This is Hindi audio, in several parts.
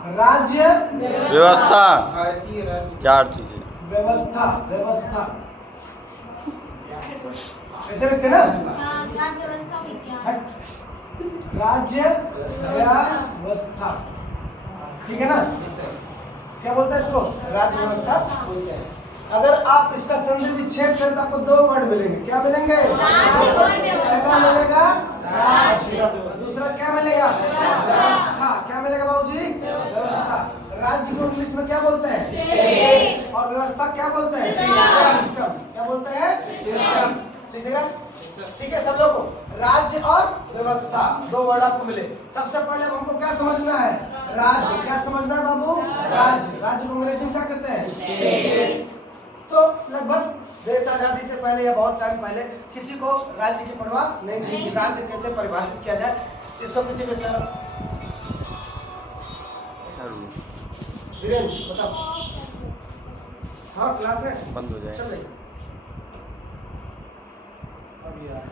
राज्य व्यवस्था, चार चीजें। व्यवस्था, व्यवस्था ऐसे लिखते ना, राज्य व्यवस्था, ठीक है ना। क्या बोलते हैं इसको? राज्य व्यवस्था बोलते हैं। अगर आप इसका संधि विच्छेद करें तो आपको दो वर्ड मिलेंगे। क्या मिलेंगे? पहला मिलेगा राज्य, दूसरा क्या मिलेगा? व्यवस्था। क्या मिलेगा बाबूजी? व्यवस्था। राज्य को इंग्लिश में क्या बोलते हैं? और व्यवस्था क्या बोलते हैं? सिस्टम। क्या बोलते हैं? सिस्टम। ठीक है, ठीक है सब लोगों को। राज्य और व्यवस्था दो वर्ड आपको मिले। सबसे पहले हमको क्या समझना है? राज्य। क्या समझना है बाबू? राज्य। राज्य को अंग्रेजी में क्या कहते हैं? तो लगभग देश आजादी से पहले या बहुत टाइम पहले किसी को राज्य की परवाह नहीं थी कि राज्य कैसे परिभाषित किया जाए। इसको किसी को चलो धीरेन्द्र बताओ। हाँ क्लास है, बंद हो जाए। चल रही अभी आ रहा है।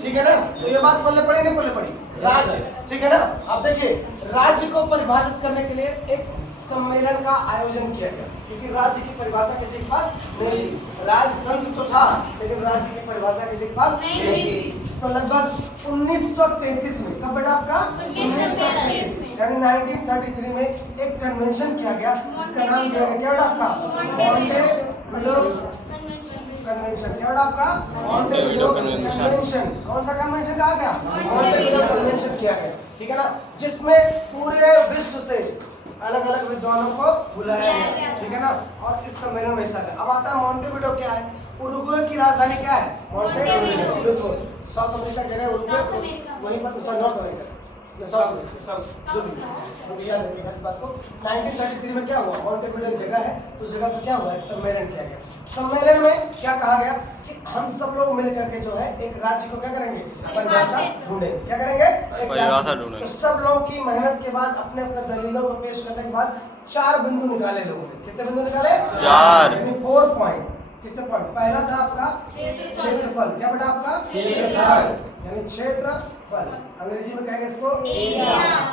ठीक है ना। तो ये बात पहले पढ़ी नहीं पहले पढ़ी? राज्य, ठीक है ना। अब देखिए, राज्य को परिभाषित करने के लिए एक सम्मेलन का आयोजन किया गया, क्योंकि राज्य की परिभाषा किसी के पास नहीं थी। राजतंत्र तो था लेकिन राज्य की परिभाषा किसी के पास नहीं थी। तो लगभग 1933 में, कब बेटा आपका? 1933 यानी 1933 में एक कन्वेंशन किया गया जिसका नाम दिया गया क्या बेटा आपका? मॉन्टेविडो कन्वेंशन। क्या बेटा आपका? मॉन्टेविडो कन्वेंशन। कौन सा कन्वेंशन कहा गया? मॉन्टेविडो कन्वेंशन किया गया, ठीक है ना। जिसमें पूरे विश्व से अलग अलग विद्वानों को बुलाया गया, ठीक है ना। और इस सम्मेलन में हिस्सा लिया। अब आता है मॉन्टेविडो क्या है? उरुग्वे की राजधानी क्या है? मॉन्टेविडो। साउथ अमेरिका जगह उरुग्वे, वहीं पर नॉर्थ अमेरिका, याद रखिएगा इस बात को। 1933 में क्या हुआ? मॉन्टेविडो एक जगह है, उस जगह पर क्या हुआ? एक सम्मेलन किया गया। सम्मेलन में क्या कहा गया कि हम सब लोग मिल करके जो है एक राज्य को क्या करेंगे? परिभाषा ढूंढे। क्या करेंगे? एक परिभाषा ढूंढे। तो सब लोगों की मेहनत के बाद, अपने अपने दलीलों को पेश करने के बाद 4 बिंदु निकाले लोगों ने। कितने बिंदु निकाले? 4 यानी 4 पॉइंट। कितने पॉइंट? पहला था आपका क्षेत्रफल। क्या बेटा आपका? क्षेत्रफल यानी क्षेत्रफल। अंग्रेजी में कहेंगे इसको एरिया।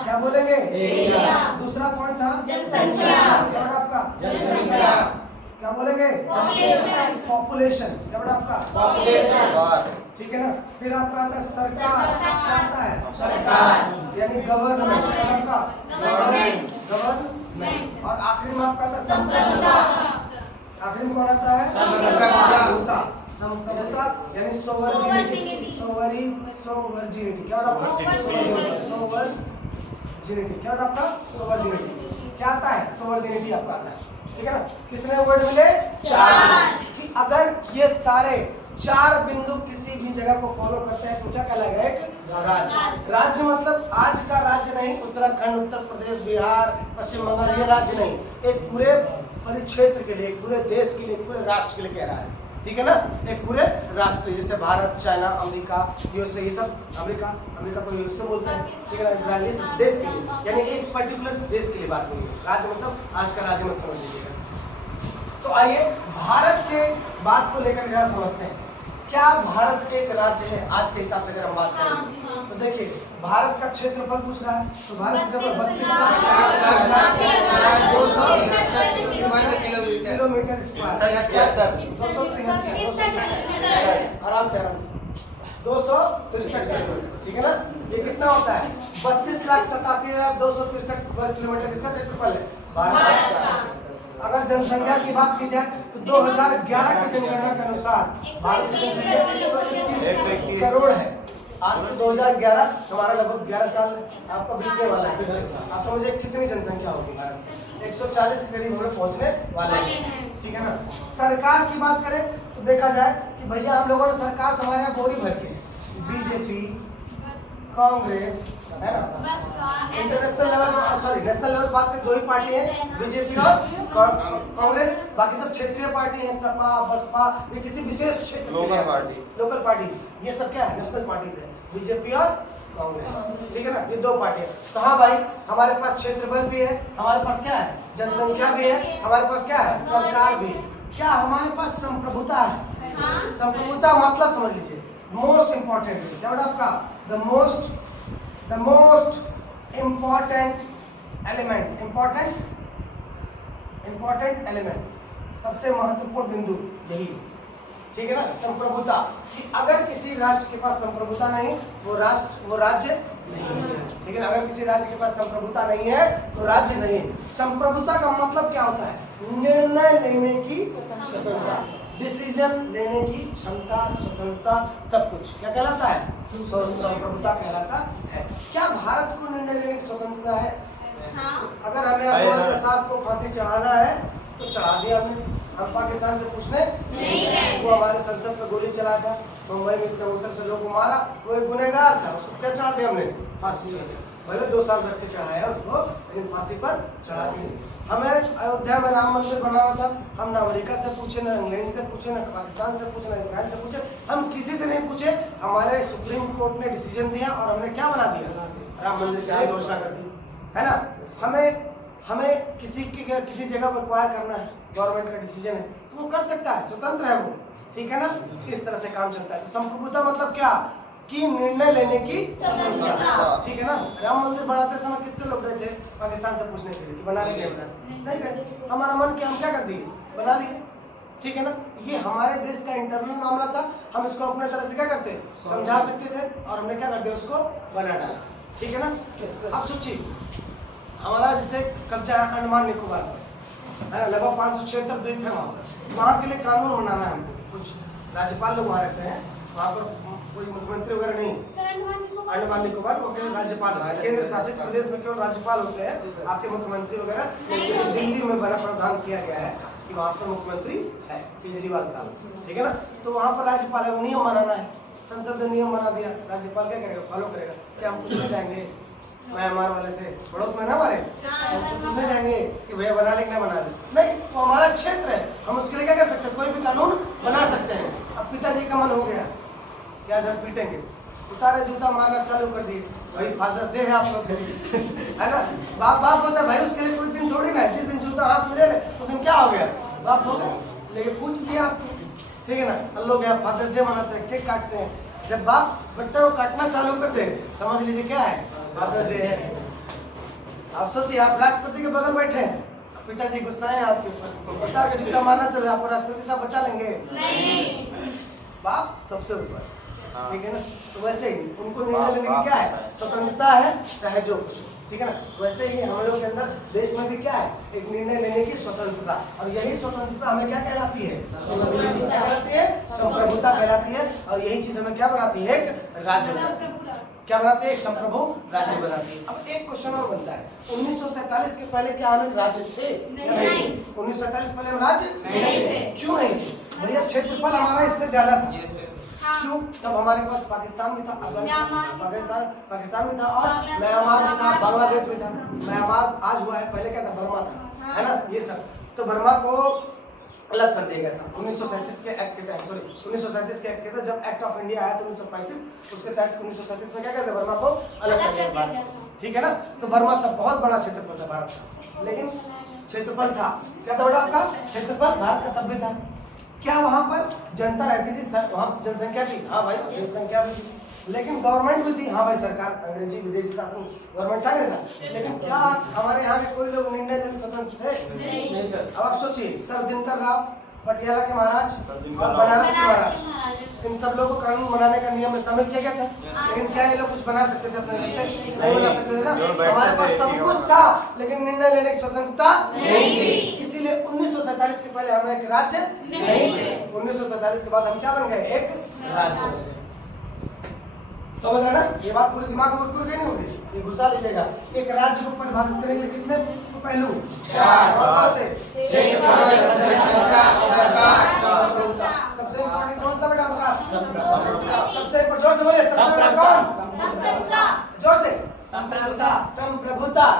क्या बोलेंगे? एरिया। दूसरा पॉइंट था जनसंख्या। क्या बेटा आपका? जनसंख्या। क्या बोलेंगे? पॉपुलेशन। क्या बेटा आपका? पॉपुलेशन, ठीक है ना। फिर आपका आता है सरकार। क्या आता है? सरकार यानी गवर्नमेंट। क्या आपका? गवर्नमेंट। और आखिरी में आपका आता है संप्रभुता। आखिरी में कौन आता है? संप्रभुता। संप्रभुता यानी सोवर्जिनिटी। सोवर्जिनिटी। क्या आपका? सोवर्जिनिटी। क्या आपका? सोवर्जिनिटी। क्या आता है? सोवर्जिनिटी आपका आता है, ठीक है ना। कितने वर्ड मिले? 4। कि अगर ये सारे 4 बिंदु किसी भी जगह को फॉलो करते हैं तो क्या कहलाएगा? एक राज्य। राज्य मतलब आज का राज्य नहीं, उत्तराखंड, उत्तर प्रदेश, बिहार, पश्चिम बंगाल, ये राज्य नहीं। एक पूरे परिक्षेत्र के लिए, एक पूरे देश के लिए, पूरे राष्ट्र के लिए कह रहा है, ठीक है ना। एक पूरे राष्ट्र, जैसे भारत, चाइना, अमेरिका, यूएसए, ये सब अमेरिका को यूएसए बोलते हैं, ठीक है ना। इजराइल, ये सब देश के लिए, यानी एक पर्टिकुलर देश के लिए बात नहीं है। राज्य मतलब आज का राज्य मत समझ लीजिएगा। तो आइए भारत के बात को लेकर जरा समझते हैं। क्या भारत एक राज्य है आज के हिसाब से? अगर हम बात करें तो देखिए, भारत का क्षेत्रफल पूछ रहा है तो भारत जब 32 किलोमीटर स्क्वायर, आराम से 263 किलोमीटर, ठीक है ना। ये कितना होता है? 32,87,263 वर्ग किलोमीटर इसका क्षेत्रफल है भारत का। अगर जनसंख्या की बात की जाए तो 2011 की जनगणना के अनुसार भारत की जनसंख्या 121 करोड़ है। आज तो 2011 हमारा लगभग 11 साल आपका बीतने वाला है। फिर से आप समझिए कितनी जनसंख्या होगी भारत में? 140 के करीब हम लोग पहुंचने वाले हैं, ठीक है ना। सरकार की बात करें तो देखा जाए कि भैया हम लोगों ने सरकार हमारे यहाँ बोरी भर के, बीजेपी, कांग्रेस, है ना। International level, sorry national level बात करें, 2 ही पार्टी है, बीजेपी और कांग्रेस। बाकी सब क्षेत्रीय पार्टी है, सपा, बसपा, ये किसी विशेष क्षेत्र, लोकल पार्टी। ये सब क्या है? नेशनल पार्टीज है, बीजेपी और कांग्रेस, ठीक है ना। ये 2 पार्टी है। तो हाँ भाई, हमारे पास क्षेत्रफल भी है, हमारे पास क्या है? जनसंख्या भी है, हमारे पास क्या है? सरकार भी है। क्या हमारे पास संप्रभुता है? संप्रभुता मतलब समझ लीजिए मोस्ट इंपॉर्टेंट, क्या बेटा आपका द मोस्ट इंपॉर्टेंट एलिमेंट, सबसे महत्वपूर्ण बिंदु यही, ठीक है ना, संप्रभुता। कि अगर किसी राष्ट्र के पास संप्रभुता नहीं वो राज्य नहीं है, ठीक है ना। अगर किसी राज्य के पास संप्रभुता नहीं है तो राज्य नहीं। संप्रभुता का मतलब क्या होता है? निर्णय लेने की स्वतंत्रता, डिसीजन लेने की क्षमता, स्वतंत्रता, सब कुछ क्या कहलाता है? संप्रभुता कहलाता है। क्या भारत को निर्णय लेने की स्वतंत्रता है? अगर हमें अजहर साहब को फांसी चढ़ाना है तो चढ़ा दिया हमने, हम पाकिस्तान से पूछने नहीं गए। वो हमारे संसद पर गोली चला था, मुंबई में इतने उत्तर से लोगों को मारा, वो एक गुनहगार था, उसको क्या चढ़ा दिया हमने? फांसी चढ़ा दिया। भले 2 साल रख के चढ़ाया उसको, लेकिन फांसी पर चढ़ा दिए। हमें अयोध्या में राम मंदिर बना हुआ था, हम ना अमेरिका से पूछे, ना इंग्लैंड से पूछे, ना पाकिस्तान से पूछे, ना इसराइल से पूछे, हम किसी से नहीं पूछे। हमारे सुप्रीम कोर्ट ने डिसीजन दिया और हमने क्या बना दिया? राम मंदिर की घोषणा कर दी, है ना। हमें किसी जगह को एक्वायर करना है, गवर्नमेंट का डिसीजन है तो वो कर सकता है, स्वतंत्र है वो, ठीक है ना। इस तरह से काम चलता है। तो संप्रभुता मतलब क्या? कि निर्णय लेने की स्वतंत्रता, ठीक है ना। राम मंदिर बनाते समय कितने लोग गए थे पाकिस्तान से पूछने के लिए कि बना लेंगे? नहीं गए। हमारा मन किया, हम क्या कर दिए? बना लिए, ठीक है ना। ये हमारे देश का इंटरनल मामला था, हम इसको अपने तरह से क्या करते, समझा सकते थे, और हमने क्या कर दिया? उसको बना डाला, ठीक है ना। अब सोचिए, हमारा जैसे कब्जा है अंडमान निकोबार पर, लगभग 576 द्वीप है वहाँ के लिए कानून बनाना है। कुछ राज्यपाल लोग वहाँ रहते हैं, वहाँ पर कोई मुख्यमंत्री वगैरह नहीं। अंडमान निकोबार वो केवल राज्यपाल, केंद्र शासित प्रदेश में केवल राज्यपाल होते हैं, आपके मुख्यमंत्री वगैरह। दिल्ली में बड़ा प्रावधान किया गया है कि वहाँ पर मुख्यमंत्री है केजरीवाल साहब, ठीक है ना। तो वहाँ पर राज्यपाल है, नियम बनाना है, संसद ने नियम बना दिया, राज्यपाल क्या करेगा? फॉलो करेगा। क्या हम पूछने जाएंगे म्यांमार वाले से, पड़ोस में ना हमारे, हम पूछने जाएंगे कि भैया बना ले ना बना ले? नहीं, वो हमारा क्षेत्र है, हम उसके लिए क्या कर सकते हैं? कोई भी कानून बना सकते हैं। अब पिताजी का मन हो गया कि आज हम पीटेंगे, उतारे जूता मारना चालू कर दिए, भाई फादर्स डे है आप लोग है ना। बाप होता है भाई, उसके लिए कोई दिन थोड़ी ना है, जिस दिन जूता हाथ में ले ले उस दिन क्या हो गया? बाप हो गया। लेकिन पूछ दिया आपको, ठीक है ना। लोग यहाँ फादर्स डे मनाते हैं, केक काटते हैं। जब बाप बच्चा को काटना चालू कर दे, समझ लीजिए क्या है? फादर्स डे है। आप सोचिए, आप राष्ट्रपति के बगल बैठे हैं, पिताजी गुस्सा है आपके ऊपर, उतार के जूता मारना चलो, आपको राष्ट्रपति साहब बचा लेंगे? नहीं। बाप सबसे ऊपर, ठीक है ना। तो वैसे ही उनको निर्णय लेने की क्या है? स्वतंत्रता है, चाहे जो कुछ, ठीक है ना। वैसे ही हम लोग के अंदर देश में भी क्या है? एक निर्णय लेने की स्वतंत्रता, और यही स्वतंत्रता हमें क्या कहलाती है? क्या कहलाती है? संप्रभुता कहलाती है। और यही चीज हमें क्या बनाती है? एक राज्य क्या बनाती है? एक संप्रभु राज्य बनाती है। अब एक क्वेश्चन और बनता है, 1947 के पहले क्या हम एक राज्य थे? नहीं। 1947 पहले हम राज्य नहीं थे। क्यों नहीं थे? भैया क्षेत्रफल हमारा इससे ज्यादा था। क्यों? तब हमारे पास पाकिस्तान भी था, पाकिस्तान भी था, और म्यांमार भी था, बांग्लादेश भी था। म्यांमार आज हुआ है, पहले क्या था? बर्मा था, है ना। ये सब तो बर्मा को अलग कर दिया गया था 1937 के एक्ट के तहत। सॉरी, 1937 के एक्ट के तहत जब एक्ट ऑफ इंडिया आया तो 1935, उसके तहत 1937 में क्या कहते हैं? बर्मा को अलग कर दिया भारत से, ठीक है ना। तो बर्मा तब बहुत बड़ा क्षेत्रफल था भारत का, लेकिन क्षेत्रफल था क्या था बेटा आपका? क्षेत्रफल भारत का तब भी था। क्या वहाँ पर जनता रहती थी? वहाँ जनसंख्या थी, हाँ भाई जनसंख्या भी थी, लेकिन गवर्नमेंट भी थी, हाँ भाई सरकार, अंग्रेजी विदेशी शासन गवर्नमेंट था नहीं था। लेकिन क्या हमारे यहाँ के कोई लोग निर्णय लेने स्वतंत्र थे? नहीं सर। अब आप सोचिए, सर दिनकर राव, पटियाला के महाराज और बनारस के महाराज, इन सब लोगों को कानून बनाने का नियम में शामिल किया गया था। लेकिन क्या ये लोग कुछ बना सकते थे अपने? नहीं बना सकते थे ना। हमारे पास सब कुछ था, लेकिन निर्णय लेने की स्वतंत्रता नहीं थी। इसीलिए 1947 के पहले हम एक राज्य नहीं थे। 1947 के बाद हम क्या बन गए? एक राज्य। समझ रहे ना? ये बात पूरे दिमाग में उठ नहीं होगी, ये घुसा लीजिएगा। एक राज्य को परिभाषित करने के लिए कितने पहलू? 4। सबसे इम्पोर्टेंट कौन सा बेटा आपका? सबसे जोर से बोले, सबसे बड़ा कौन? जोर से। संप्रभुता।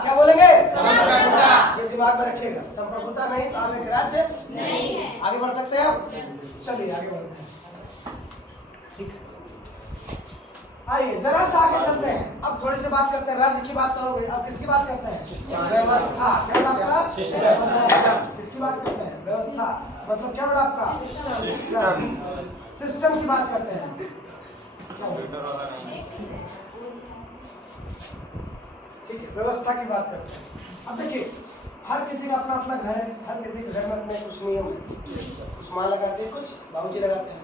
क्या बोलेंगे? संप्रभुता। ये दिमाग में रखिएगा, संप्रभुता नहीं तो हम एक राज्य नहीं है। आगे बढ़ सकते हैं आप? चलिए आगे बढ़ते हैं, ठीक है। आइए जरा सा आगे चलते हैं। अब थोड़ी सी बात करते हैं, राज्य की बात तो हो गई, अब किसकी बात करते हैं? व्यवस्था। क्या बात का? किसकी बात करते हैं? व्यवस्था मतलब क्या बड़ा आपका? सिस्टम की बात करते हैं। ठीक है, व्यवस्था की बात करते हैं। अब देखिए, हर किसी का अपना अपना घर है, हर किसी के घर में अपने कुछ नियम है। कुछ माँ लगाते हैं, कुछ बाबूजी लगाते हैं,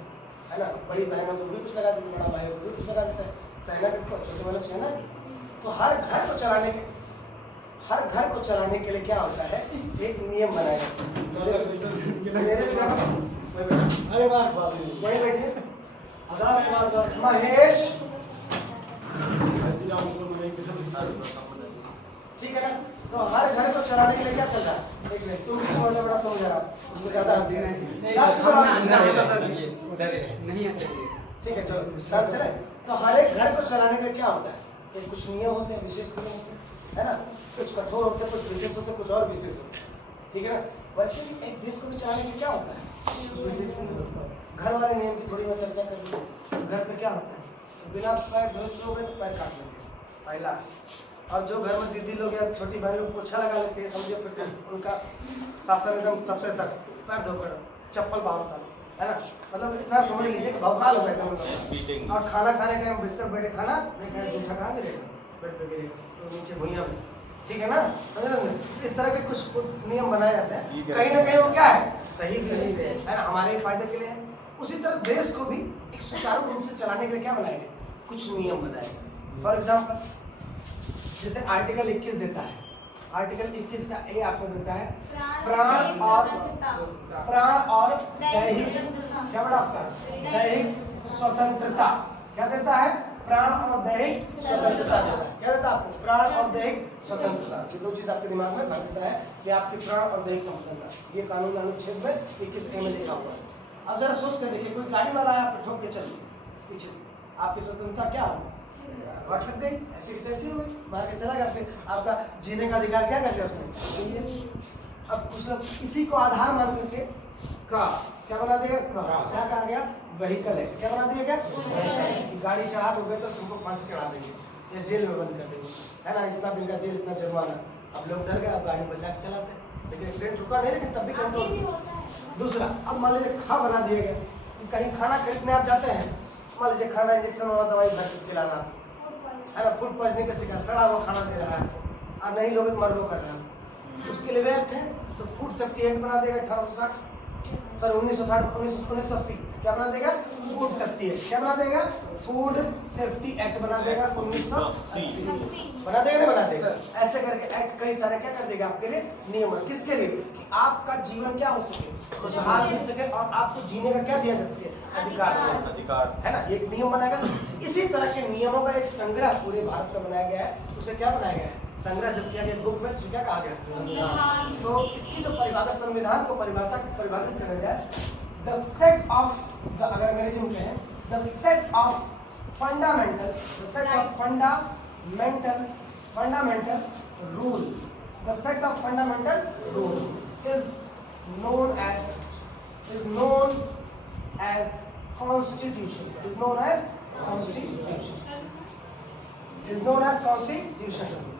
है ना। बड़ी बहन हो तो भी कुछ लगा देती है, बड़ा भाई हो तो भी कुछ लगा देता है। सहना किसको, छोटे वाले सहना। तो हर घर को चलाने के लिए क्या होता है, एक नियम बनाया जाता है। अरे बार वही बैठिए महेश, ठीक है ना। तो हर घर को चलाने के लिए क्या चल रहा है, एक मिनट तुम भी समझ बड़ा तुम जरा, उसको ज्यादा हंसी नहीं, ठीक है चलो सब चले। तो हर एक घर को चलाने के लिए क्या होता है, एक कुछ नियम होते हैं, विशेष नियम होते हैं, है ना। कुछ कठोर होते हैं, कुछ विशेष होते हैं, कुछ और विशेष होते हैं, ठीक है ना। वैसे ही एक देश को भी चलाने के लिए क्या होता है, कुछ विशेष नियम होता है। घर वाले नियम की थोड़ी मैं चर्चा कर लूँ। घर पे क्या होता है, बिना पैर धोए सो गए तो पैर काट लेंगे, पहला। और जो घर में दीदी लोग या छोटी बहन लोग पोछा लगा लेते हैं, समझिए उनका शासन एकदम सबसे अच्छा, पैर धोकर चप्पल बांधता है ना। मतलब इतना समझ लीजिए कि भौकाल हो जाएगा मतलब। और खाना खाने के टाइम बिस्तर बैठे खाना नहीं खाए, जूठा कहाँ गिरेगा, बेड पे गिरेगा, तो नीचे भुइयां में, ठीक है ना। समझ रहे, इस तरह के कुछ नियम बनाए जाते हैं। कहीं ना कहीं वो क्या है, सही भी है ना, हमारे फायदे के लिए है। उसी तरह देश को भी एक सुचारू रूप से चलाने के लिए क्या बनाए गए, कुछ नियम बनाए गए। फॉर एग्जाम्पल, जैसे आर्टिकल 21 देता है, आर्टिकल 21 का ए आपको देता है प्राण और दैहिक, क्या बड़ा आपका दैहिक स्वतंत्रता। क्या देता है, प्राण और दैहिक स्वतंत्रता देता है। क्या देता है आपको, प्राण और दैहिक स्वतंत्रता। ये दो चीज आपके दिमाग में भर देता है कि आपकी प्राण और दैहिक स्वतंत्रता। ये कानून अनुच्छेद में 21A में लिखा हुआ है। अब जरा सोच कर देखिए, कोई गाड़ी वाला है, आप ठोक के चलिए पीछे से, आपकी स्वतंत्रता क्या होगी, वाट लग गई, ऐसी की तैसी हो गई, मार के चला गया, फिर आपका जीने का अधिकार क्या कर लिया उसने। अब कुछ लोग इसी को आधार मान करके का क्या बना देगा, क्या कहा गया, व्हीकल है। क्या बना दिया गया, गाड़ी चढ़ा दोगे तो तुमको फांसी चढ़ा देंगे या जेल में बंद कर देंगे, है ना। इतना दिन का जेल, इतना जुर्माना। अब लोग डर गए, अब गाड़ी बचा के चलाते हैं, लेकिन एक्सीडेंट रुका नहीं, लेकिन तब भी कंट्रोल। दूसरा, अब मान लीजिए खा बना दिया गया, कहीं खाना खरीदने आप जाते हैं, मान लीजिए खाना इंजेक्शन वाला दवाई भर के खिलाना, है ना, फूड पॉइजनिंग का शिकार, सड़ा हुआ खाना दे रहा है और नहीं लोग मरलो कर रहे हैं, उसके लिए एक्ट है। तो फूड सेफ्टी एक्ट बना देगा 1860, सॉरी 1980, क्या बना देगा, फूड सेफ्टी एक्ट। क्या बना देगा, फूड सेफ्टी एक्ट बना देगा 1980, बना देगा नहीं बना देगा। ऐसे करके एक्ट कई सारे क्या कर देगा आपके लिए, नियम। किसके लिए, कि आपका जीवन क्या हो सके, खुशहाल जी सके और आपको जीने का क्या दिया जा सके, अधिकार, है ना। एक नियम बनाएगा। इसी तरह के नियमों का एक संग्रह पूरे भारत में बनाया गया है। उसे क्या बनाया गया है, संग्रह जब किया गया बुक में, उसे क्या कहा गया, संविधान। तो इसकी जो परिभाषा, संविधान को परिभाषित करने जाए, द सेट ऑफ द, अगर अंग्रेजी में कहें, the set of fundamental rule, the set of fundamental rule is known as constitution,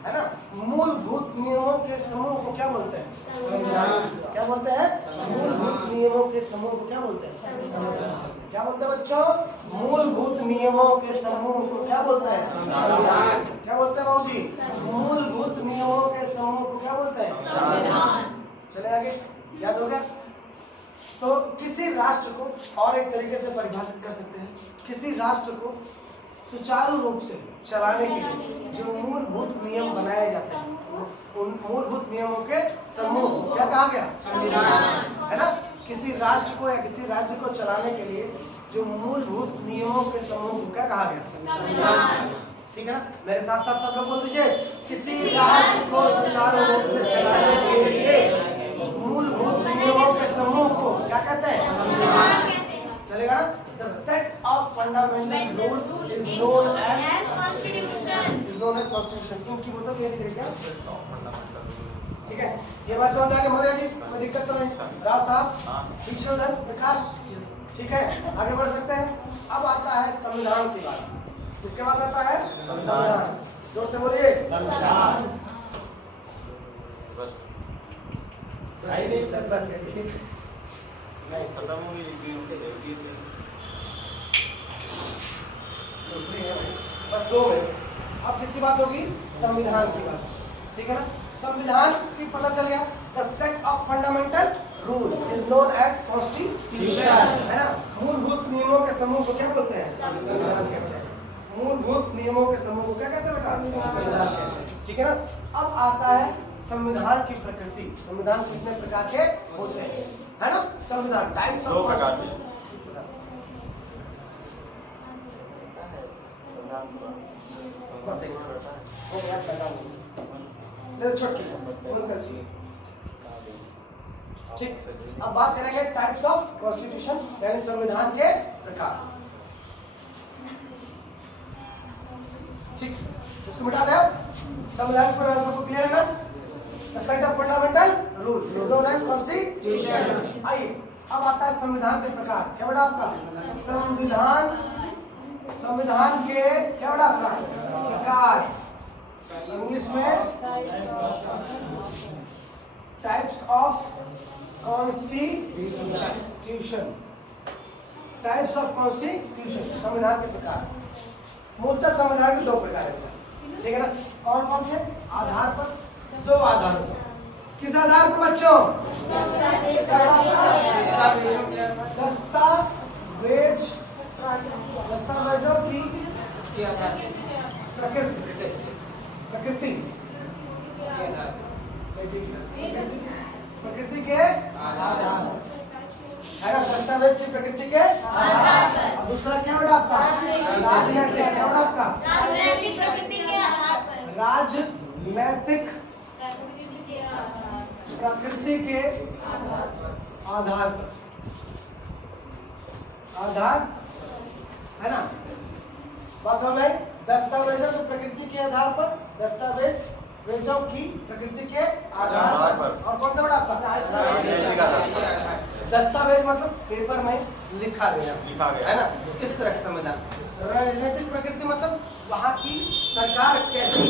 है ना। मूलभूत नियमों के समूह को क्या बोलते हैं, संविधान। क्या बोलते हैं, मूलभूत नियमों के समूह को क्या बोलते हैं, संविधान। क्या बोलते हैं बच्चों, मूलभूत नियमों के समूह को क्या बोलते हैं, संविधान। क्या बोलते हैं बाबूजी, मूलभूत नियमों के समूह को क्या बोलते हैं, संविधान। चले आगे, याद हो गया। तो किसी राष्ट्र को और एक तरीके से परिभाषित कर सकते हैं, किसी राष्ट्र को सुचारू रूप से चलाने के लिए जो मूलभूत नियम बनाए जाते हैं, उन मूलभूत नियमों के समूह को क्या कहा गया, संविधान, है ना। किसी राष्ट्र को या किसी राज्य को चलाने के लिए जो मूलभूत नियमों के समूह को क्या कहा गया, संविधान। ठीक है ना, मेरे साथ साथ सब लोग बोल दीजिए, किसी राष्ट्र को सुचारू रूप से चलाने के लिए मूलभूत नियमों के समूह को क्या कहते हैं, संविधान। चलेगा ना। The set of fundamental rule is known as constitution। इनकी मतलब ये लिख क्या, ठीक है। ये बात समझ आ गई मौर्य जी, कोई दिक्कत तो नहीं। राव साहब, पीछे उधर विकास, ठीक है, आगे बढ़ सकते हैं। अब आता है संविधान की बात। इसके बाद आता है संविधान। जोर से बोलिए, संविधान। नहीं सर, बस खत्म हो गई। 2 में। अब किसकी बात होगी? संविधान की बात, ठीक है ना। संविधान की पता चल गया, the set of fundamental rule is known as constitution, है ना। मूलभूत नियमों के समूह को क्या बोलते हैं? संविधान कहते हैं। मूलभूत नियमों के समूह को क्या कहते हैं बेटा? संविधान कहते हैं, ठीक है ना। अब आता है संविधान की प्रकृति। संविधान कितने प्रकार के होते हैं, है ना। संविधान टाइप्स ऑफ 2 प्रकार के। बस एक हो गया ले छोटी बोल कर चाहिए, ठीक। अब बात करेंगे टाइप्स ऑफ कॉन्स्टिट्यूशन यानी संविधान के प्रकार, ठीक। इसको मिटा दे। संविधान पर सबको क्लियर है ना? The set of fundamental rule is known as constitution. आइए अब आता है संविधान के प्रकार। क्या बेटा आपका? संविधान के क्या बेटा आपका? प्रकार, इंग्लिश में types of constitution. Types of constitution, संविधान के प्रकार। मूलतः संविधान के 2 प्रकार है, ठीक है ना। कौन कौन से? आधार पर, 2 आधारों पर। किस आधार पर बच्चों? दस्तावेजों की प्रकृति के आधार, है ना। दस्तावेज की प्रकृति के आधार। और दूसरा क्या बेटा आपका? राजनैतिक। क्या बेटा आपका? राजनैतिक प्रकृति के आधार पर। राजनैतिक प्रकृति के आधार पर, आधार, है ना। बस हो गई। दस्तावेजों की प्रकृति के आधार पर, दस्तावेजों की प्रकृति के आधार पर। और कौन सा बेटा आपका? राजनीतिक आधार। दस्तावेज मतलब पेपर में लिखा गया, है ना। इस तरह का संविधान। राजनीतिक प्रकृति मतलब वहाँ की सरकार कैसी है,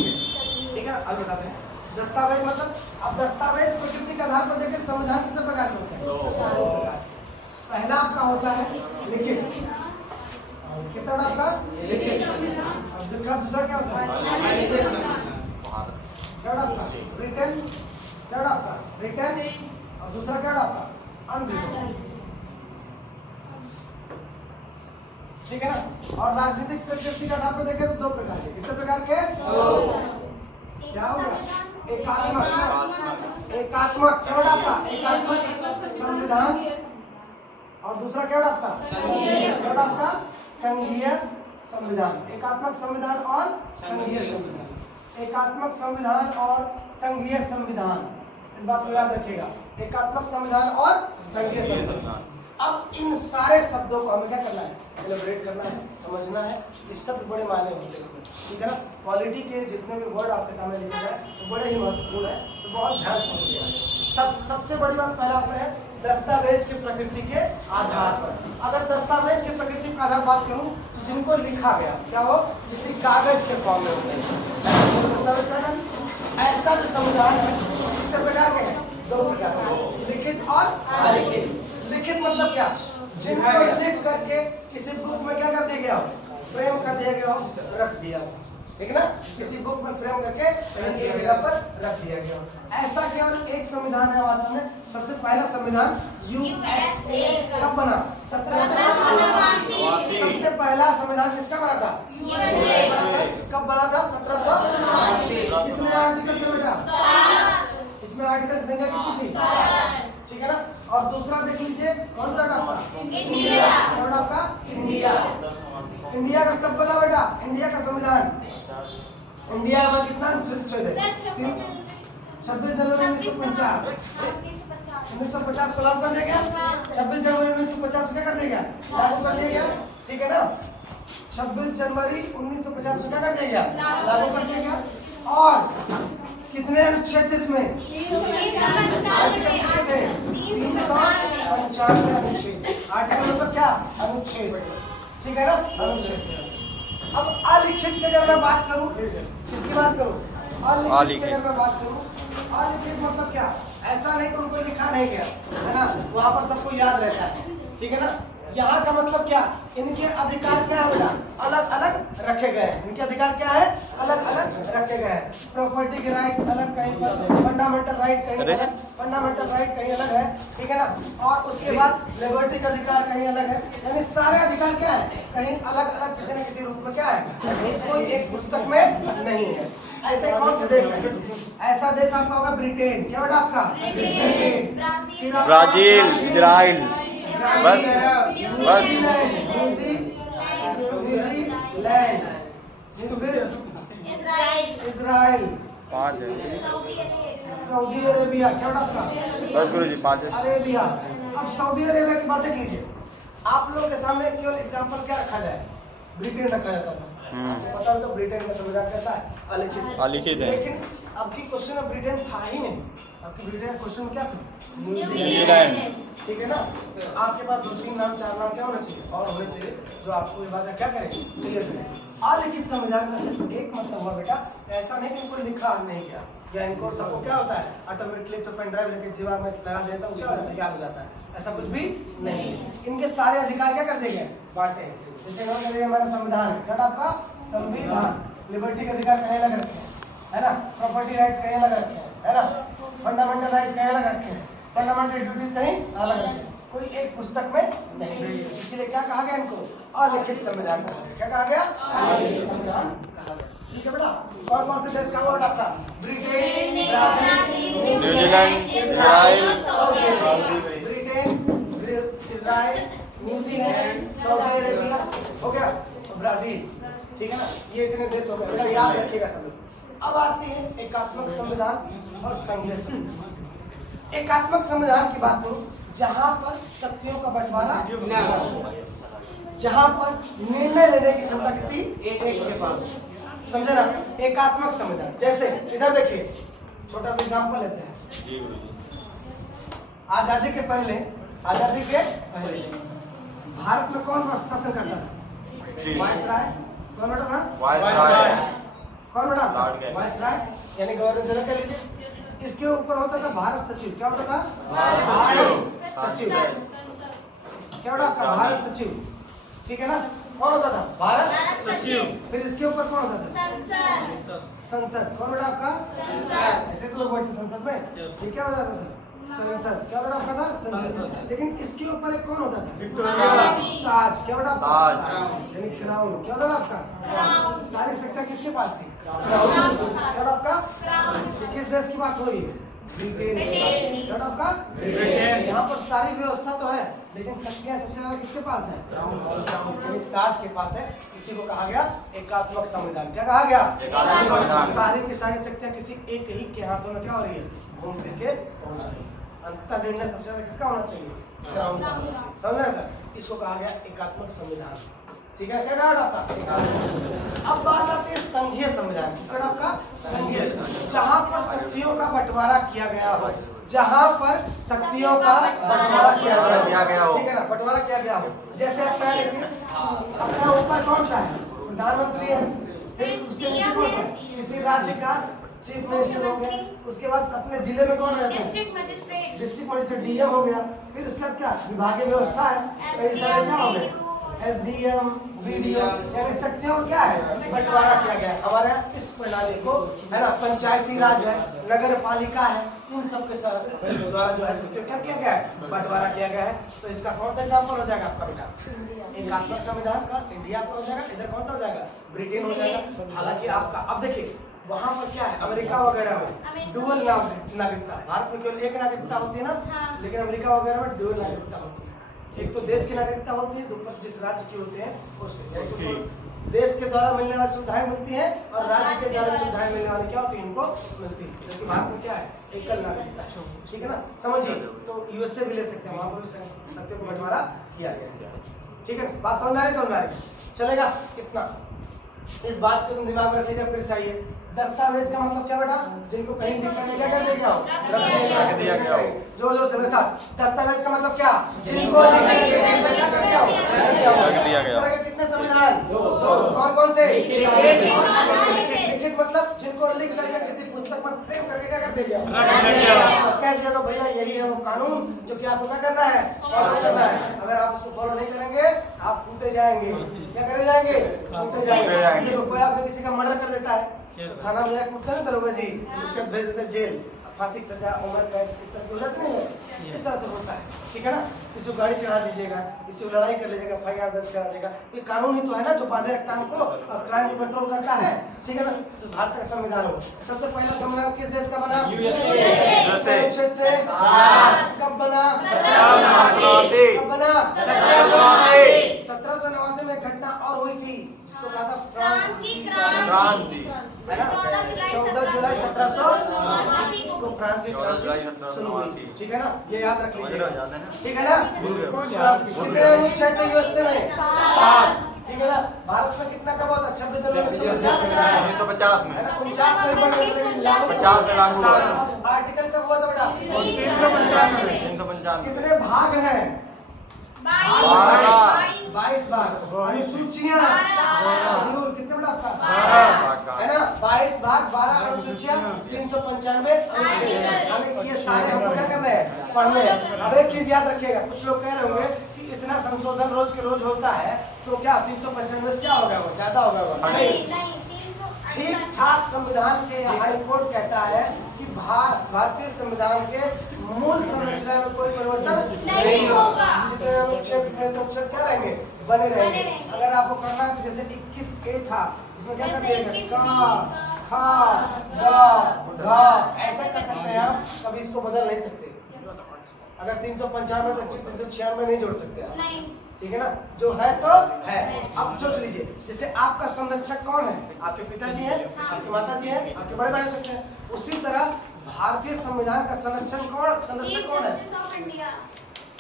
ठीक है ना। अब बताते हैं दस्तावेज मतलब, अब दस्तावेज प्रकृति के आधार पर देखें संविधान कितने प्रकार के होते हैं? 2 प्रकार। पहला आपका होता है लिखित। कितना आपका? लिखित। अब दूसरा क्या होता है? क्या आपका? रिटन। क्या आपका? रिटन। और दूसरा क्या आपका? अनरिटन, ठीक है ना। और राजनीतिक प्रकृति के आधार पर देखें तो 2 प्रकार के। कितने प्रकार के? 2। क्या होगा? एकात्मक क्या होगा आपका? एकात्मक संविधान। और दूसरा क्या होगा आपका? आपका संघीय संविधान। एकात्मक संविधान और संघीय संविधान। एकात्मक संविधान और संघीय संविधान, इस बात को याद रखिएगा। एकात्मक संविधान और संघीय संविधान। अब इन सारे शब्दों को हमें क्या करना है? एलिब्रेट करना है, समझना है। इस शब्द बड़े मायने होते हैं इसमें, ठीक है ना। पॉलिटी के जितने भी वर्ड आपके सामने लिखे जाए तो बड़े ही महत्वपूर्ण है, तो बहुत ध्यान से समझिएगा। सबसे बड़ी बात पहला आपका है दस्तावेज की प्रकृति के आधार पर। अगर दस्तावेज की प्रकृति का आधार बात करूं तो जिनको लिखा गया क्या हो? किसी कागज के फॉर्म में होते हैं। ऐसा जो संविधान है कितने प्रकार के हैं? 2 प्रकार के, लिखित और अलिखित। लिखित मतलब क्या? जिनको लिख करके किसी बुक में क्या कर दिया गया, फ्रेम कर दिया गया, रख दिया, ठीक ना। किसी बुक में फ्रेम करके कहीं एक जगह पर रख दिया गया। ऐसा केवल एक संविधान है वास्तव में। सबसे पहला संविधान यूएसए कब बना? 1789। सबसे पहला संविधान किसका बना था? कब बना था? 1789। कितने आर्टिकल थे बेटा? इसमें आर्टिकल की संख्या कितनी थी? ठीक है ना। और दूसरा देख लीजिए कौन सा आपका? इंडिया। कौन आपका? इंडिया। इंडिया का कब बना बेटा? इंडिया का संविधान इंडिया में कितना 26 जनवरी 1950। 1950 को लागू कर दिया गया। 26 जनवरी 1950 को क्या कर दिया गया? लागू कर दिया गया, ठीक है ना। 26 जनवरी 1950 को क्या कर दिया गया? लागू कर दिया गया। और कितने अनुच्छेद इसमें? आर्टिकल कितने थे? 395 अनुच्छेद। आर्टिकल मतलब क्या? अनुच्छेद, ठीक है ना, अनुच्छेद। अब अलिखित की अगर मैं बात करूं, किसकी बात करूं? अलिखित की अगर मैं बात करूं, अलिखित मतलब क्या? ऐसा नहीं कि उनको लिखा नहीं गया, है ना, वहां पर सबको याद रहता है, ठीक है ना। यहाँ का मतलब क्या, इनके अधिकार क्या है बेटा, अलग अलग रखे गए हैं। इनके अधिकार क्या है, अलग अलग रखे गए हैं। प्रॉपर्टी के राइट्स अलग कहीं पर, फंडामेंटल राइट कहीं अलग, फंडामेंटल राइट कहीं अलग है, ठीक है ना। और उसके बाद लिबर्टी का अधिकार कहीं अलग है। यानी सारे अधिकार क्या है, कहीं अलग अलग किसी न किसी रूप में क्या है, इसको एक पुस्तक में नहीं है। ऐसे कौन से देश है, ऐसा देश आपका होगा ब्रिटेन, क्या बेटा आपका, ब्रिटेन, ब्राजील, इजराइल, बस बस न्यूजीलैंड, इजराइल, 5 है। सऊदी अरेबिया, क्या बेटा आपका, बस गुरु जी 5 है। अरेबिया। अब सऊदी अरेबिया की बात देख लीजिए, आप लोगों के सामने केवल एग्जांपल क्या रखा जाए, ब्रिटेन रखा जाता था। आपको पता है तो ब्रिटेन का संविधान कैसा है, अलिखित है। लेकिन अब की क्वेश्चन में ब्रिटेन था ही नहीं, आपकी ब्रिटेन क्वेश्चन क्या था, न्यूजीलैंड, ठीक है ना। तो आपके पास 2-3 नाम 4 नाम क्या होना चाहिए, और होने चाहिए जो आपको ये बात क्या करेंगे, क्लियर करें। अलिखित संविधान का सिर्फ एक मतलब हुआ बेटा, ऐसा नहीं कि इनको लिखा नहीं गया, या इनको सबको क्या होता है ऑटोमेटिकली तो पेन ड्राइव लेके जीवा में लगा देता है, क्या हो जाता है, याद हो जाता है, ऐसा कुछ भी नहीं। इनके सारे अधिकार क्या कर देंगे, बांटे। जैसे हमारा संविधान है, क्या आपका संविधान, लिबर्टी का अधिकार कहीं अलग रखे हैं, है ना, प्रॉपर्टी राइट्स कहीं अलग रखे हैं, है ना, फंडामेंटल राइट्स कहीं अलग रखे हैं, फंडामेंटल ड्यूटीज कहीं अलग रखे हैं, कोई एक पुस्तक में नहीं। इसीलिए क्या कहा गया इनको, अलिखित संविधान कहा गया। क्या कहा गया, अलिखित संविधान कहा गया, ठीक है बेटा। और कौन से देश का हुआ आपका, Britain, New Zealand, Israel, Britain, Israel, New Zealand, Saudi Arabia, हो गया, ब्राजील, ठीक है ना। ये इतने देश हो गए, याद रखिएगा सब। अब आते हैं एकात्मक संविधान और संघीय संविधान। एकात्मक संविधान की बात करूं, जहां पर शक्तियों का बंटवारा, जहां पर निर्णय लेने की क्षमता किसी एक के पास, समझे ना। एकात्मक संविधान, जैसे इधर देखिए, छोटा सा एग्जांपल लेते हैं। आजादी के पहले भारत में कौन शासन करता था, वायसराय, कौन बेटा था, वायसराय, कौन बेटा, लॉर्ड वायसराय, यानी गवर्नर जनरल कह लीजिए। इसके ऊपर होता था भारत सचिव, क्या होता था, भारत सचिव, क्या बेटा आपका, भारत सचिव, ठीक है ना। कौन होता था, भारत सचिव। फिर इसके ऊपर कौन होता था, संसद, कौन बेटा आपका, ऐसे तो लोग बैठते संसद में, ये क्या हो जाता था, संसद, क्या होता आपका था, संसद। लेकिन इसके ऊपर एक कौन होता था, ताज, क्या बेटा, ताज, यानी क्राउन, क्या होता आपका, सारी सत्ता किसके पास थी, क्राउन, क्या आपका, किस देश की बात हो रही है, ब्रिटेन, क्या आपका, ब्रिटेन। यहाँ पर सारी व्यवस्था तो है, लेकिन शक्तियां सबसे ज्यादा किसके पास है, यानी ताज के पास है। इसी को कहा गया एकात्मक संविधान। क्या कहा गया, सारी की सारी शक्तियां किसी एक ही के हाथों में क्या हो रही है, घूम फिर के पहुंच रही है। अंततः निर्णय सबसे ज्यादा किसका होना चाहिए, क्राउन का होना चाहिए, समझ रहे सर। इसको कहा गया एकात्मक संविधान, ठीक है। क्या कहा आपका, अब बात आती है संघीय संविधान, किसका आपका, संघीय, जहां पर शक्तियों का बंटवारा किया गया हो, जहां पर शक्तियों का बंटवारा किया गया हो, ठीक है ना, बंटवारा किया गया हो। जैसे अपना ऊपर कौन सा है, प्रधानमंत्री है, फिर उसके नीचे कौन सा, किसी राज्य का चीफ मिनिस्टर हो गया, उसके बाद अपने जिले में कौन है, डिस्ट्रिक्ट मजिस्ट्रेट, डीएम हो गया। फिर उसके बाद क्या, विभागीय व्यवस्था है, कई सारे क्या हो गए, एसडीएम, बीडीओ, यानी शक्तियों को क्या है, बंटवारा किया गया। हमारे यहाँ इस प्रणाली को, है ना, पंचायती राज है, नगर पालिका है, इन सब के द्वारा जो है शक्तियों क्या किया गया है, बंटवारा किया गया है। तो इसका कौन सा एग्जाम्पल हो जाएगा आपका बेटा, एकात्मक संविधान का इंडिया आपका हो जाएगा, इधर कौन सा हो जाएगा, ब्रिटेन हो जाएगा। हालांकि आपका अब देखिए वहाँ पर क्या है, अमेरिका वगैरह में डुअल नागरिकता, भारत में केवल एक नागरिकता होती है ना, लेकिन अमेरिका वगैरह में डुअल नागरिकता होती है। एक तो देश की नागरिकता होती है, दूसरा जिस राज्य की होते हैं उससे, तो देश के द्वारा मिलने वाली सुविधाएं मिलती हैं और राज्य के द्वारा सुविधाएं मिलने वाली क्या होती है, इनको मिलती है। क्योंकि भारत में क्या है, एकल नागरिकता, ठीक है ना, समझिए। तो यूएसए भी ले सकते हैं, वहां पर भी शक्तियों को बंटवारा किया गया है, ठीक है। बात समझ आ रही, चलेगा कितना, इस बात को तुम दिमाग में रख लीजिए। फिर चाहिए दस्तावेज का मतलब क्या बेटा, जिनको कहीं क्या कर दिया गया हो, रख दिया गया हो। जोर जोर से मेरे साथ, दस्तावेज का मतलब क्या, जिनको क्या कर दिया हो, रख दिया गया। कितने संविधान, दो, कौन कौन से, लिखित मतलब जिनको लिख करके किसी पुस्तक में फ्रेम करके क्या कर देगा, अब कह दिया तो भैया यही है वो कानून जो कि आपको क्या करना है, फॉलो करना है। अगर आप इसको फॉलो नहीं करेंगे आप कूटे जाएंगे। क्या करे जाएंगे, कूटे जाएंगे। देखो कोई आपने किसी का मर्डर कर देता है तो थाना में जाकर कूटते हैं दरोगा जी, उसका भेज देते हैं जेल, फांसी की सजा, उम्र कैद, इस तरह की उलझ नहीं है, इस तरह से होता है। ठीक है ना, किसी को गाड़ी चढ़ा दीजिएगा, किसी को लड़ाई कर लीजिएगा, FIR दर्ज करा देगा, ये कानून ही तो है ना जो बांधे टांग को और क्राइम को कंट्रोल करता है। ठीक है ना, तो भारत का संविधान हो, सबसे पहला संविधान किस देश का बना, अनुच्छेद से कब बना, कब बना, 1789 में घटना और हुई थी जिसको कहा था फ्रांस की क्रांति, है ना, 14 जुलाई 1789 को फ्रांस की क्रांति शुरू हुई। ठीक है ना, ये याद रख लीजिए। ठीक है ना, कितने अनुच्छेद थे यूएसए में, 7। ठीक है ना, भारत में कितना कब होता, 26 जनवरी 1950 में, 49 में बना, 50 में लागू हुआ। आर्टिकल कब हुआ था बेटा, 395 कितने भाग हैं, 22 भाग। अनुसूचियां शेड्यूल कितने बड़ा आपका, है ना, 22 भाग, 12 अनुसूचियां, 395 अनुच्छेद, यानी कि ये सारे हमको क्या करने हैं, पढ़ने हैं। अब एक चीज याद रखिएगा, कुछ लोग कह रहे होंगे कि इतना संशोधन रोज के रोज होता है तो क्या 395 से क्या होगा, वो ज्यादा होगा, वो नहीं। ठीक ठाक संविधान के हाई कोर्ट कहता है कि भारतीय संविधान के मूल संरचना में कोई परिवर्तन नहीं होगा, जितने अनुच्छेद क्या रहेंगे, बने रहेंगे। अगर आपको करना है तो जैसे 21A था, इसमें क्या कर दिया, का, खा, गा, ऐसा कर सकते हैं आप, कभी इसको बदल नहीं सकते। अगर 395 तो 396 नहीं जोड़ सकते आप। ठीक है ना, जो है तो है। अब सोच लीजिए, जैसे आपका संरक्षक कौन है, आपके पिताजी हैं, आपकी माताजी हैं, आपके बड़े भाई हो सकते हैं। उसी तरह भारतीय संविधान का संरक्षक कौन है,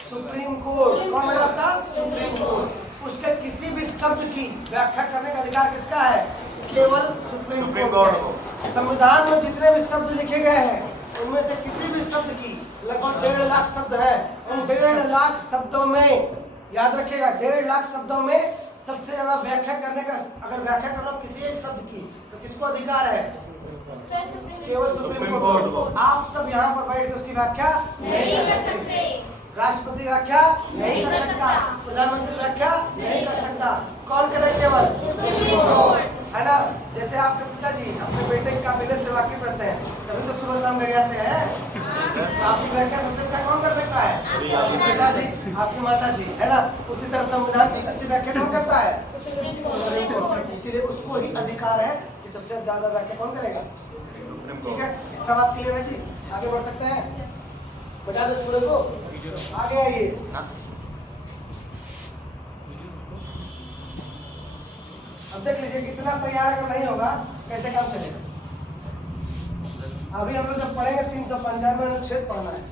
सुप्रीम कोर्ट। कौन है आपका, सुप्रीम कोर्ट। उसके किसी भी शब्द की व्याख्या करने का अधिकार किसका है, केवल सुप्रीम कोर्ट को। संविधान में जितने भी शब्द लिखे गए हैं उनमें से किसी भी शब्द की लगभग 1.5 लाख शब्द है। उन 1.5 लाख शब्दों में याद रखिएगा, 1.5 लाख शब्दों में सबसे ज्यादा व्याख्या करने का, अगर व्याख्या करना किसी एक शब्द की तो किसको अधिकार है, केवल सुप्रीम कोर्ट को। आप सब यहाँ पर बैठ के उसकी व्याख्या नहीं कर सकते, राष्ट्रपति व्याख्या नहीं कर सकता, प्रधानमंत्री व्याख्या नहीं कर सकता। कौन करे, केवल सुप्रीम कोर्ट, है ना। जैसे आपके पिताजी अपने बेटे की काबिलियत से वाकिफ रहते हैं, कभी तो सुबह शाम मिल जाते हैं, आपकी व्याख्या सबसे अच्छा कौन कर सकता है, आपके पिताजी, आपकी माताजी, है ना। उसी तरह संविधान की अच्छी व्याख्या कौन करता है, इसीलिए उसको ही अधिकार है कि सबसे ज्यादा व्याख्या कौन करेगा, ठीक है। इतना बात क्लियर है जी, आगे बढ़ सकते हैं, बता दो पूरे को, आगे आइए। अब देख लीजिए कितना तैयार अगर नहीं होगा कैसे काम चलेगा। अभी हम लोग जब पढ़ेंगे 395 अनुच्छेद पढ़ना है,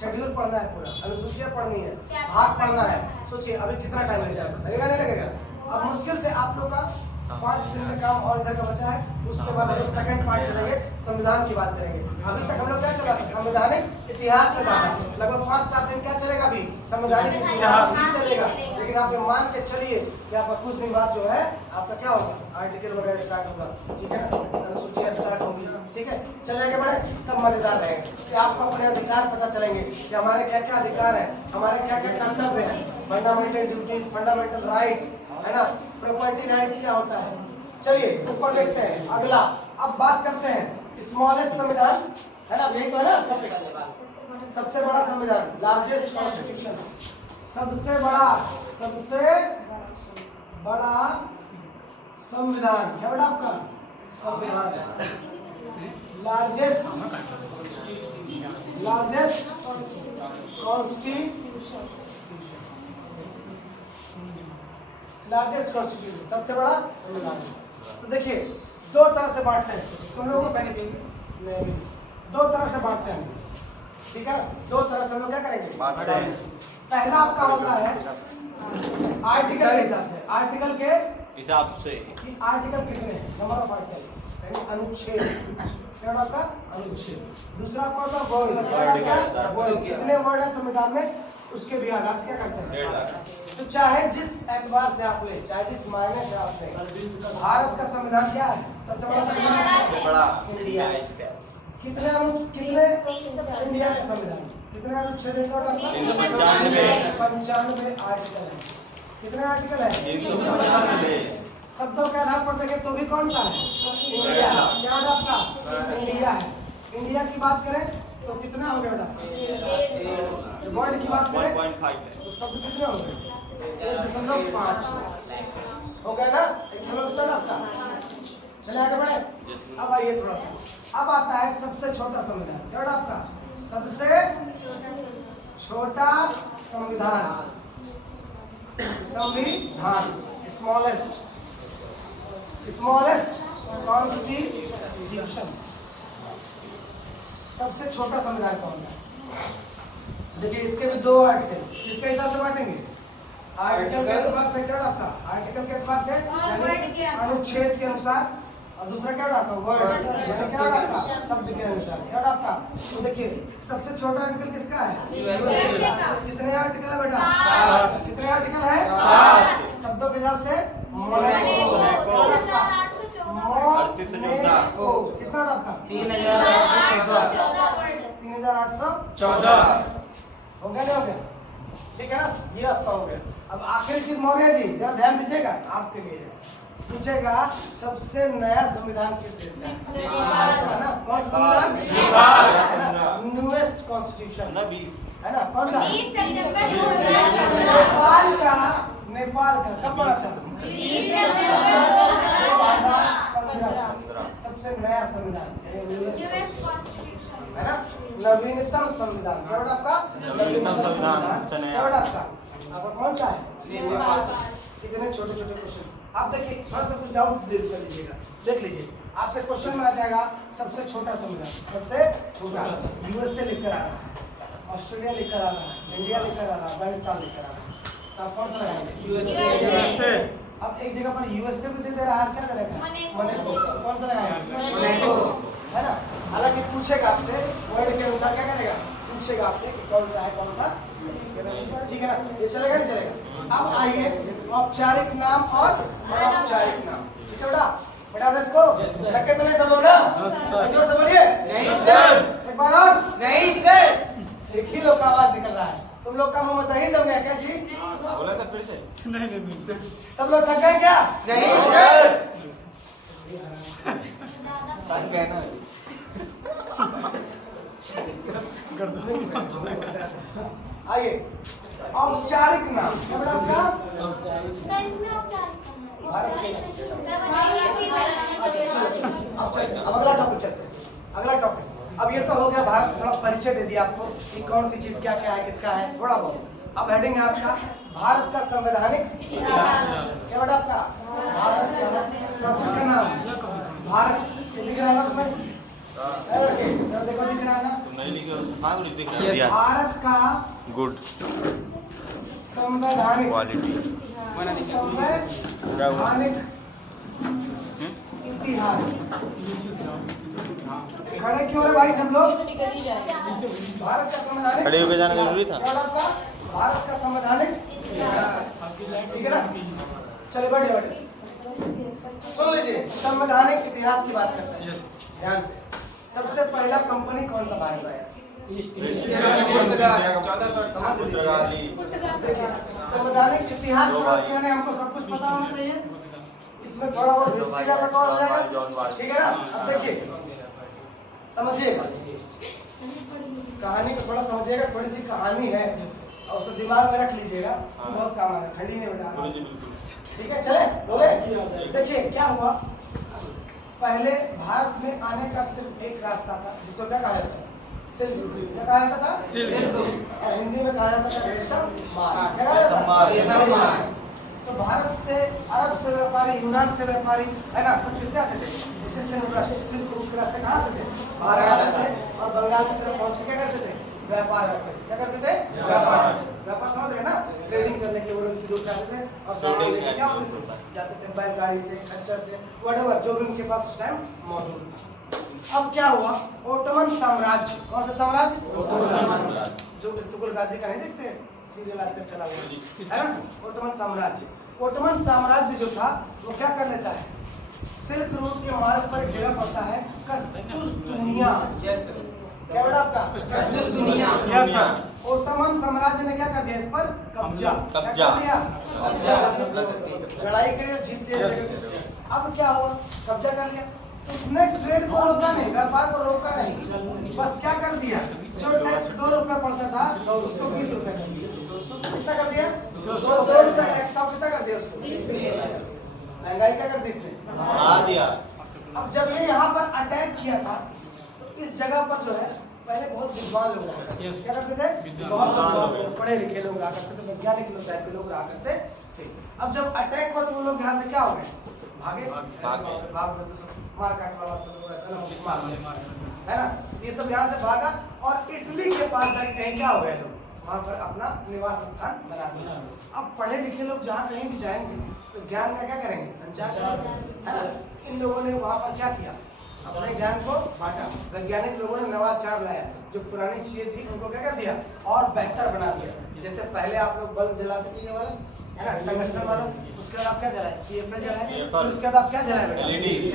शेड्यूल पढ़ना है, पूरा अनुसूचियां पढ़नी है, भाग पढ़ना है। सोचिए अभी कितना टाइम लग जाएगा, लगेगा नहीं लगेगा। अब मुश्किल से आप लोग का 5 दिन का काम और इधर का बचा है, उसके बाद हम लोग सेकंड पार्ट चलेंगे, संविधान की बात करेंगे। अभी तक हम लोग क्या चला था, संवैधानिक इतिहास चल रहा था, लगभग 5-7 दिन क्या चलेगा, अभी संवैधानिक इतिहास ही चलेगा। लेकिन आप ये मान के चलिए कि आपका कुछ दिन बाद जो है आपका क्या होगा, आर्टिकल वगैरह स्टार्ट होगा, ठीक है, अनुसूचियां स्टार्ट होंगी, ठीक है। चलेंगे बड़े सब मजेदार रहेंगे कि आपको अपने अधिकार पता चलेंगे कि हमारे क्या क्या अधिकार है, हमारे क्या क्या कर्तव्य है, फंडामेंटल ड्यूटीज, फंडामेंटल राइट, है ना, प्रॉपर्टी राइट्स क्या होता है। चलिए ऊपर देखते हैं अगला। अब बात करते हैं स्मॉलेस्ट संविधान, है ना, यही तो है ना, सबसे बड़ा संविधान, लार्जेस्ट कॉन्स्टिट्यूशन, सबसे बड़ा संविधान, क्या बेटा आपका संविधान, लार्जेस्ट कॉन्स्टिट्यूशन, सबसे बड़ा संविधान। तो देखिए दो तरह से बांटते हैं, तुम लोगों को नहीं, दो तरह से बांटते हैं, ठीक है। दो तरह से हम लोग क्या करेंगे, पहला आपका होता है आर्टिकल के हिसाब से, आर्टिकल के हिसाब से कि आर्टिकल कितने हैं, नंबर ऑफ आर्टिकल, अनुच्छेद, क्या आपका अनुच्छेद। दूसरा आपका होता है वर्ड, कितने वर्ड है संविधान में, उसके भी आधार से क्या करते हैं, तो चाहे जिस एतबार से आप ले, चाहे जिस मायने से आप ले, भारत का संविधान क्या है? सबसे बड़ा संविधान सबसे बड़ा इंडिया। कितने इंडिया का संविधान कितने अनुच्छेद है? 95 आर्टिकल है। कितने आर्टिकल है? 395। शब्दों के आधार पर देखें तो भी कौन सा है? इंडिया। क्या है आपका? इंडिया है। इंडिया की बात करें तो कितना हो गया बेटा? वर्ल्ड की बात करें 1.5 तो शब्द कितने हो गए? 1.5 हो गया ना? एक थोड़ा उत्तर आपका। चले आगे बढ़े। अब आइए थोड़ा सा, अब आता है सबसे छोटा संविधान। क्या आपका? सबसे छोटा संविधान, संविधान, स्मॉलेस्ट कॉन्स्टिट्यूशन। सबसे छोटा संविधान कौन सा है? देखिए इसके भी दो आर्टिकल, किसके हिसाब से बांटेंगे? आर्टिकल के एतबार से। क्या आपका? आर्टिकल के एतबार से यानी अनुच्छेद के अनुसार, और दूसरा क्या आपका? वर्ड, यानी क्या आपका? शब्द के अनुसार। क्या आपका? तो देखिए सबसे छोटा आर्टिकल किसका है? कितने आर्टिकल है बेटा? 7। कितने आर्टिकल है? 7। शब्दों के हिसाब से कितना आपका? 3814 हो गया, नहीं हो गया? ठीक है ना? ये आपका हो गया। अब आखिरी चीज मौर्य जी जरा ध्यान दीजिएगा, आपके लिए पूछेगा सबसे नया संविधान किस देश का है ना? कौन सा संविधान? न्यूएस्ट कॉन्स्टिट्यूशन है ना? कौन सा? 20 सितंबर 2015। नेपाल का कब बना था? 20 सितंबर 2015। सबसे नया संविधान है ना? नवीनतम संविधान। क्या आपका? नवीनतम संविधान। क्या आपका? आपका कौन सा है? इतने छोटे छोटे क्वेश्चन आप देखिए, थोड़ा सा कुछ डाउट देख लीजिएगा, देख लीजिए आपसे क्वेश्चन में आ जाएगा सबसे छोटा संविधान। सबसे छोटा यूएसए लिखकर आ रहा है, ऑस्ट्रेलिया लिखकर आ रहा है, इंडिया लिखकर आ रहा है, अफगानिस्तान लिखकर आ रहा है, तो आप कौन सा लगाएंगे? यूएसए। अब एक जगह पर यूएसए भी दे दे रहा है, क्या करेगा? मणिपुर। कौन सा लगाएगा? है ना? हालांकि पूछेगा आपसे वर्ड के अनुसार, क्या करेगा? पूछेगा आपसे कि कौन सा है, कौन सा, ठीक है ना? ये चलेगा नहीं चलेगा? अब आइए औपचारिक नाम और अनौपचारिक नाम। ठीक है बेटा? बेटा इसको रखे तो नहीं सब लोग ना? जोर से बोलिए। नहीं सर। एक बार और। नहीं सर। एक ही लोग का आवाज निकल रहा है, तुम लोग का मुंह में दही जम गया क्या जी? बोला था फिर से। नहीं। सब लोग थक गए क्या? नहीं सर। थक गए ना। आइए औपचारिक नाम। क्या बेटा आपका? इसमें औपचारिक अब अगला टॉपिक चलते हैं। अगला टॉपिक, अब ये तो हो गया भारत, थोड़ा परिचय दे दिया आपको कि कौन सी चीज क्या क्या है, किसका है, थोड़ा बहुत। अब हेडिंग है आपका भारत का संवैधानिक क्या बेटा आपका? भारत का टॉपिक का नाम भारत। दिख रहा है ना उसमें? देखो दिख रहा है ना? तुम नहीं लिखो। हाँ गुड दिख रहा है। भारत का गुड संवैधानिक क्वालिटी। संवैधानिक इतिहास। खड़े क्यों रहे भाई सब लोग? भारत का संवैधानिक, खड़े होकर जाना जरूरी था। भारत का संवैधानिक ठीक है ना? चलिए बैठिए बैठिए, सुन लीजिए। संवैधानिक इतिहास की बात करते हैं ध्यान से। सबसे पहला कंपनी कौन सा भारत आया? देखिए संवैधानिक इतिहास यानी हमको सब कुछ पता होना चाहिए, इसमें थोड़ा बहुत हिस्ट्री का रिकॉर्ड हो जाएगा, ठीक है ना? अब देखिए समझिएगा, कहानी को थोड़ा समझिएगा, थोड़ी सी कहानी है और उसको दिमाग में रख लीजिएगा, बहुत काम है, ठंडी नहीं बेटा, ठीक है? चले बोले। देखिए क्या हुआ, पहले भारत में आने का सिर्फ एक रास्ता था जिसको क्या कहा जाता है? Silk route. क्या कहा जाता था? Silk route. और हिंदी में कहा जाता था रेशम मार्ग। क्या कहा जाता था? तो भारत से, अरब से व्यापारी, यूनान से व्यापारी, है ना, सब किससे आते थे? सिल्क रूट के रास्ते कहाँ आते थे? भारत आते थे और बंगाल की तरफ पहुँच के क्या करते थे? व्यापार करते थे। क्या करते थे? व्यापार समझ रहे ना? ट्रेडिंग करने के लिए वो लोग दूर से आते थे और सामान लेके क्या होते थे? जाते थे बैलगाड़ी से, खच्चर से, व्हाटएवर जो भी उनके पास उस टाइम मौजूद था। अब क्या हुआ, ओटोमन साम्राज्य, कौन सा साम्राज्य? जो तुगलक गाजी का नहीं देखते सीरियल आजकल चला हुआ है ना, ओटोमन साम्राज्य। ओटोमन साम्राज्य जो था वो क्या कर लेता है, सिल्क रूट के मार्ग पर एक जगह पड़ता है कस्तुस्तुनिया। Yes sir. क्या बेटा आपका कस्तुस्तुनिया। Yes sir. ओटोमन साम्राज्य ने क्या कर दिया, इस पर कब्जा कब्जा। क्या कर लिया, लड़ाई करी और जीत लिया जगह। अब क्या हुआ, कब्जा कर लिया, उसने ट्रेड को रोका नहीं, व्यापार को रोका नहीं, बस क्या कर दिया, जो टैक्स 2 रुपए पड़ता था उसको 20 रुपए कर दिया। कितना कर दिया, 2 रुपए टैक्स था, कितना कर दिया उसको, महंगाई क्या कर दी इसने, बढ़ा दिया। अब जब ये यहाँ पर अटैक किया था तो इस जगह पर जो है पहले बहुत विद्वान लोग रहा करते थे। क्या करते थे, बहुत विद्वान लोग, पढ़े लिखे लोग रहा करते थे, वैज्ञानिक लोग टाइप के लोग रहा करते थे। अब जब अटैक हुआ तो वो लोग यहाँ से क्या हो गए, भागे भाग गए, तो मार काट वाला सब लोग ऐसा ना मार है ना, ये सब यहाँ से भागा और इटली के पास जाके कहीं क्या हो गए लोग, वहाँ पर अपना निवास स्थान बना दिया। अब पढ़े लिखे लोग जहाँ कहीं भी जाएंगे तो ज्ञान का क्या करेंगे, संचार करेंगे, है ना। इन लोगों ने वहाँ पर क्या किया, अपने ज्ञान को बांटा। वैज्ञानिक लोगों ने नवाचार लाया, जो पुरानी चीजें थी उनको क्या कर दिया और बेहतर बना दिया। जैसे पहले आप लोग बल्ब जलाते थे ये वाला, है ना, टंगस्टन वाला, उसके बाद आप क्या जलाए, CFL जलाए, फिर उसके बाद आप क्या जलाए बेटा,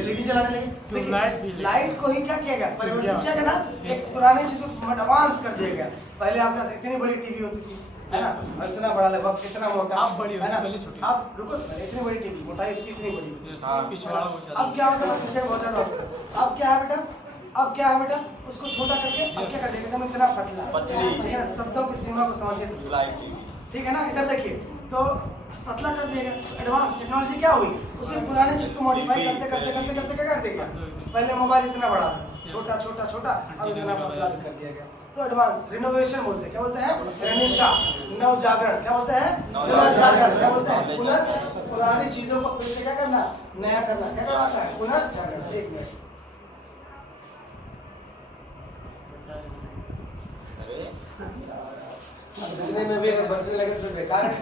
LED जलाने लगे। देखिए लाइट को ही क्या किया गया, परिवर्तित किया गया ना, एक पुरानी चीज को एडवांस कर दिया गया। पहले आपके पास इतनी बड़ी टीवी होती थी, है ना, और इतना बड़ा लगभग कितना मोटा, अब बड़ी है ना, पहले छोटी। अब रुको, इतनी बड़ी टीवी, मोटाई उसकी इतनी बड़ी होती हाँ। पिछवाड़ा हो है। जाता अब क्या होता है, पीछे बहुत ज्यादा होता है। अब क्या है बेटा, अब क्या है बेटा, उसको छोटा करके अब क्या कर देगा, एकदम इतना पतला, पतली। ठीक है ना, शब्दों की सीमा को समझिए सब। ठीक है ना, इधर देखिए तो पतला कर दिएगा। एडवांस टेक्नोलॉजी क्या हुई, उसे पुराने चीज को मॉडिफाई करते करते करते करते क्या कर देगा, पहले मोबाइल इतना बड़ा था, छोटा छोटा छोटा, अब इतना पतला कर दिया गया। तो एडवांस रिनोवेशन बोलते हैं, क्या बोलते हैं, रेनेसा, नव जागरण, क्या बोलते हैं, पुनर्जागरण, क्या बोलते हैं, पुरानी चीजों को फिर से क्या करना, नया करना, क्या कहलाता है, पुनर्जागरण। एक मिनट, देखने में भी बचने लगे तो बेकार है,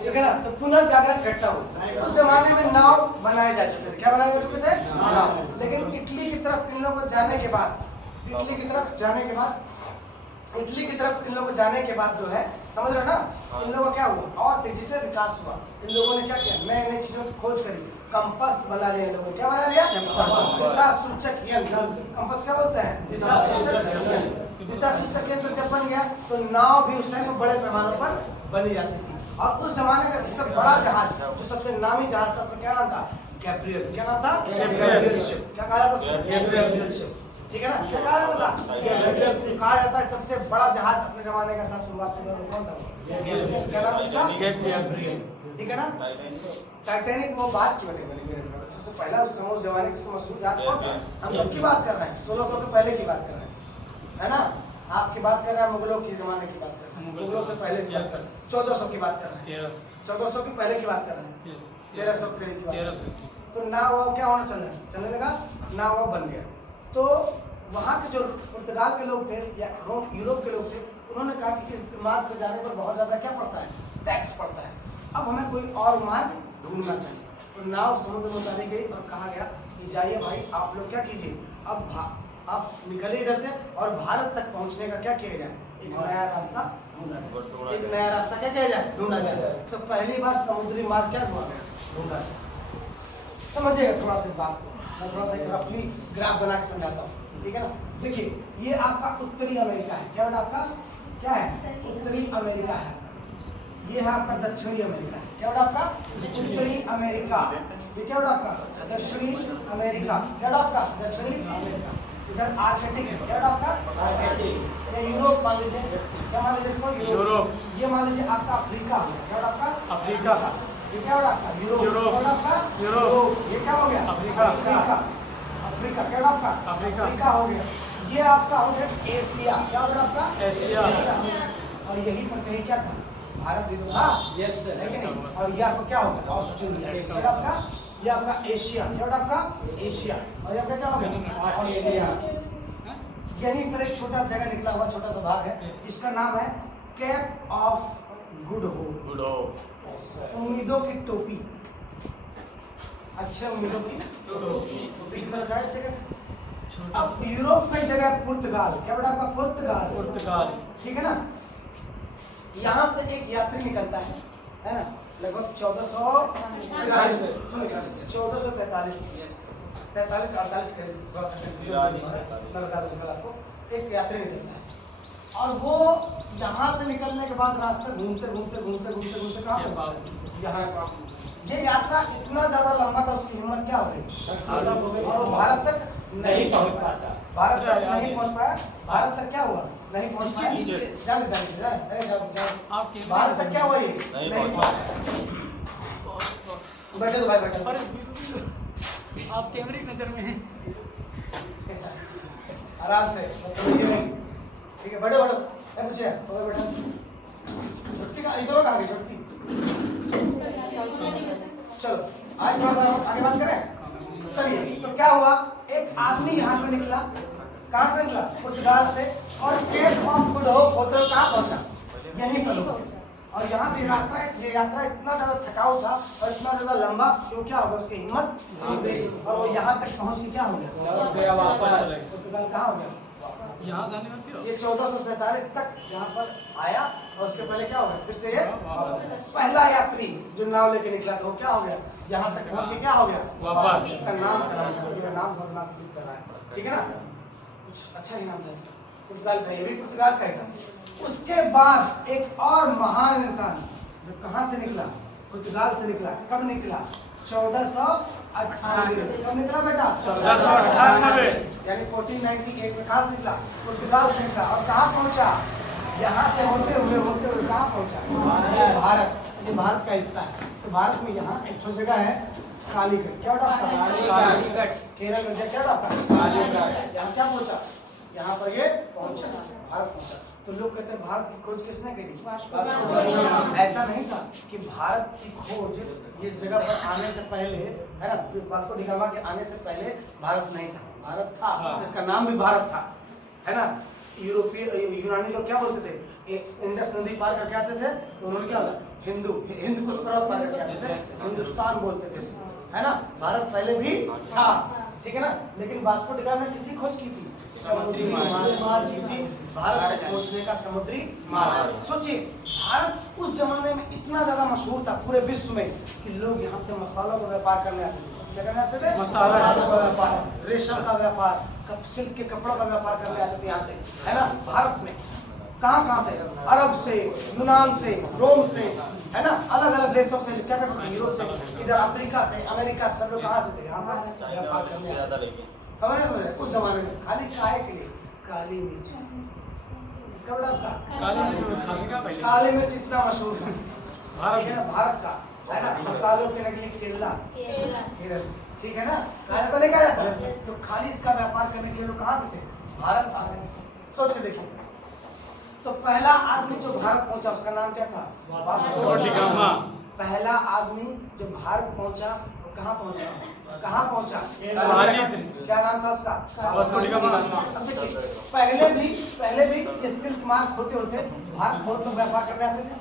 ठीक है ना। तो पुनर्जागरण घटना हो, उस जमाने में नाव बनाए जा चुके थे, क्या बनाए जा चुके थे, नाव। लेकिन इटली की तरफ इन लोगों को जाने के बाद, इटली की तरफ जाने के बाद, इटली की तरफ इन लोगों को जाने के बाद जो है, समझ रहे हो ना, इन लोगों का क्या हुआ और तेजी से विकास हुआ। इन लोगों ने क्या किया, नए नई चीजों की खोज करी, कंपास बना लिया इन लोगों ने, क्या बना लिया, दिशा सूचक यंत्र। कंपास क्या बोलते हैं, दिशा सूचक यंत्र। दिशा सूचक यंत्र जब बन गया तो नाव भी उस टाइम में बड़े पैमानों पर बनी जाती थी। और उस जमाने का सबसे बड़ा जहाज, जो सबसे नामी जहाज था, उसका क्या नाम था, गैब्रियल। क्या नाम था, गैब्रियल शिप। क्या कहा जाता है उसको, गैब्रियल शिप, ठीक है ना। क्या कहा जाता था, गैब्रियल शिप कहा जाता है। सबसे बड़ा जहाज अपने जमाने का था, शुरुआत के दौर में कौन था, गैब्रियल। क्या नाम उसका, गैब्रियल, ठीक है ना। टाइटैनिक वो बात की बनी सबसे पहला उस जमाने से मशहूर जहाज कौन था, हम कब की बात कर रहे हैं, 1600 से पहले की बात कर रहे हैं, है ना। आपकी बात कर रहे हैं मुगलों के जमाने की बात कर रहे हैं, मुगलों से पहले की बात, 1400 की बात कर रहे हैं, 1400 की पहले की बात कर रहे हैं, 1300 की बात। तो नाव वो क्या होना चलने लगा, नाव वो बन गया। तो वहाँ के जो पुर्तगाल के लोग थे या रोम यूरोप के लोग थे, उन्होंने कहा कि इस मार्ग से जाने पर बहुत ज्यादा क्या पड़ता है, टैक्स पड़ता है, अब हमें कोई और मार्ग ढूंढना चाहिए। तो नाव समुद्र में उतारी गई और कहा गया कि जाइए भाई आप लोग क्या कीजिए, अब आप निकले इधर से और भारत तक पहुंचने का क्या किया जाए, एक नया रास्ता ढूंढा जाए, एक नया रास्ता क्या किया जाए, ढूंढा जाए। तो पहली बार समुद्री मार्ग क्या ढूंढा गया, समझिएगा थोड़ा सा इस बात को, मैं थोड़ा सा एक रफली ग्राफ बना के समझाता हूँ, ठीक है ना। देखिए ये आपका उत्तरी अमेरिका है, क्या बेटा आपका क्या है, उत्तरी अमेरिका है। ये है आपका दक्षिणी अमेरिका है, क्या बेटा आपका उत्तरी अमेरिका। ये क्या बेटा आपका दक्षिणी अमेरिका, क्या बेटा आपका दक्षिणी अमेरिका। इधर आर्कटिक है, क्या बेटा आपका आर्कटिक। ये यूरोप मान लीजिए, क्या मान लीजिए इसको, यूरोप। ये मान लीजिए आपका अफ्रीका, क्या बेटा आपका अफ्रीका। ये क्या हो रहा है, यूरोप। यूरोप ये क्या हो गया, अफ्रीका। अफ्रीका क्या हो आपका, अफ्रीका हो गया। ये आपका हो गया एशिया, क्या हो गया आपका एशिया। और यही पर कहीं क्या था, भारत भी तो था, लेकिन और ये आपका क्या होगा, ऑस्ट्रेलिया। क्या आपका, ये आपका एशिया, क्या होगा आपका एशिया। और ये आपका क्या हो गया, ऑस्ट्रेलिया। यहीं पर एक छोटा जगह निकला हुआ छोटा सा भाग है, इसका नाम है cap of good hope. Good hope, उम्मीदों की टोपी, अच्छे उम्मीदों की टोपी की तरफ है जगह। अब यूरोप में जगह पुर्तगाल, क्या बेटा आपका पुर्तगाल, ठीक है ना। यहाँ से एक यात्री निकलता है ना, लगभग 1443 48 मैं बता दूंगा आपको। एक यात्री निकलता है और वो यहाँ से निकलने के बाद रास्ते घूमते कहाँ पहुंचता है? यहाँ का ये यात्रा इतना ज्यादा लंबा था, उसकी हिम्मत क्या हो गई और वो भारत तक नहीं पहुंच पाया। भारत तक क्या हुआ? नहीं पहुंच पाया। भारत तक क्या हुआ? ये नहीं पहुंचा। बैठे तो भाई बैठे। आप कैमरे की नजर में हैं। आराम से, ठीक है, बैठो पूछे बैठा। छुट्टी का इधर कहाँ गई छुट्टी? चलो आज थोड़ा सा आगे बात करें। चलिए, तो क्या हुआ? एक आदमी यहाँ से निकला, कहाँ से निकला? पुर्तगाल से, और केप ऑफ गुड होप होते हुए कहाँ पहुंचा? यहीं पर होगा। और यहाँ से ये यात्रा इतना ज्यादा थकाऊ था और इतना ज्यादा लंबा, क्यों क्या होगा? उसकी हिम्मत और वो यहाँ तक पहुँच के क्या हो गया? पुर्तगाल कहाँ हो गया? यहाँ जाने में क्यों? ये 1447 तक यहाँ पर आया और उसके पहले क्या हो गया? फिर से ये पहला यात्री जो नाव लेके निकला था वो क्या हो गया? यहाँ तक पहुँच के क्या हो गया? वापस। इसका नाम बदलना शुरू कर रहा है, ठीक है ना? कुछ अच्छा ही नाम था इसका, पुर्तगाल था, ये भी पुर्तगाल का ही था। उसके बाद एक और महान इंसान जो कहाँ से निकला? पुर्तगाल से निकला। कब निकला? 1498। कब निकला बेटा? 1498 यानी 1498 में कहाँ से निकला? पुर्तगाल से निकला। और कहाँ पहुंचा? यहाँ से होते हुए कहाँ पहुंचा? भारत। ये भारत का हिस्सा है। तो भारत में यहाँ एक छोटी जगह है कालीकट। क्या बेटा? कालीकट। केरल में क्या बेटा? कालीकट। यहाँ क्या पहुंचा? यहाँ पर ये पहुंचा, भारत पहुंचा। तो लोग कहते हैं भारत की खोज किसने करी? ऐसा नहीं था कि भारत की खोज इस जगह पर आने से पहले, है ना, वास्को डी गामा के आने से पहले भारत नहीं था। भारत था, इसका नाम भी भारत था, है ना। यूनानी लोग क्या बोलते थे? इंडस नदी पार करके आते थे तो उन्होंने क्या बोला? हिंद कुश पर्वत पार करके आते थे, हिंदुस्तान बोलते थे, है ना। भारत पहले भी था, ठीक है ना। लेकिन वास्को डी गामा ने किसी खोज की थी? समुद्री मार्ग की थी। भारत तक पहुंचने का समुद्री मार्ग। सोचिए, भारत उस जमाने में इतना ज्यादा मशहूर था पूरे विश्व में कि लोग यहाँ से मसालों का व्यापार करने आते थे। क्या करने आते थे? मसालों का व्यापार, रेशम का व्यापार, सिल्क के कपड़ों का व्यापार करने आते थे यहाँ से, है ना। भारत में कहाँ से? अरब से, यूनान से, रोम से, है ना, अलग अलग देशों से। क्या करते थे? यूरोप से, इधर अफ्रीका से, अमेरिका से, सब लोग कहाँ आते थे? यहाँ पर व्यापार करने आते थे। समझ रहे? उस जमाने में खाली चाय के लिए काली मिर्च, इसका बड़ा था काली मिर्च इतना मशहूर था, ठीक है ना, भारत का, है ना। मसालों के नकली केरला, ठीक है ना, कहा जाता नहीं कहा जाता। तो खाली इसका व्यापार करने के लिए लोग कहाँ आते थे? भारत आते थे। सोच के देखिए, तो पहला आदमी जो भारत पहुंचा उसका नाम क्या था? Vasco da gamma. पहला आदमी जो भारत पहुंचा वो कहाँ पहुंचा? क्या नाम था उसका? Vasco da gamma. अब देखिए, पहले भी ये सिल्क मार्ग होते भारत बहुत लोग व्यापार करने आते थे।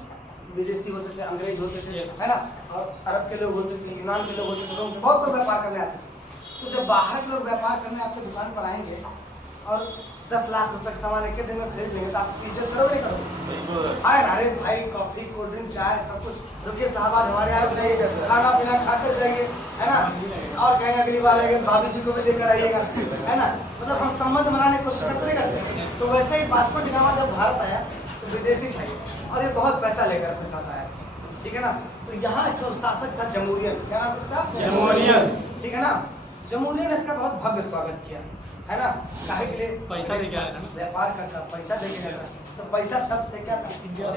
विदेशी होते थे, अंग्रेज होते थे, है ना, और अरब के लोग होते थे, यूनान के लोग होते थे, रोम के बहुत लोग व्यापार करने आते थे। तो जब बाहर के लोग व्यापार करने आपके दुकान पर आएंगे और 10 लाख रुपए का सामान एक दिन में खरीद लेंगे तो आप उसकी इज्जत करोगे नहीं करोगे? अरे भाई, कॉफी, कोल्ड ड्रिंक, चाय, सब कुछ, रुकिए साहब आज हमारे यहाँ जाइए, खाना पीना खाते जाइए, है ना। और कहेंगे अगली बार आएंगे भाभी जी को भी लेकर आइएगा, है ना। मतलब हम संबंध बनाने की कोशिश करते नहीं करते। तो वैसे ही वास्को डी गामा जब भारत आया तो विदेशी थे और ये बहुत पैसा लेकर अपने साथ आया, ठीक है ना। तो यहाँ एक शासक था जमूरियन। क्या नाम था? जमूरियन, ठीक है ना। जमूरियन ने इसका बहुत भव्य स्वागत किया, है ना। काहे के लिए? पैसा देके आया था, व्यापार करता, पैसा देके आया था। तो पैसा तब से क्या था?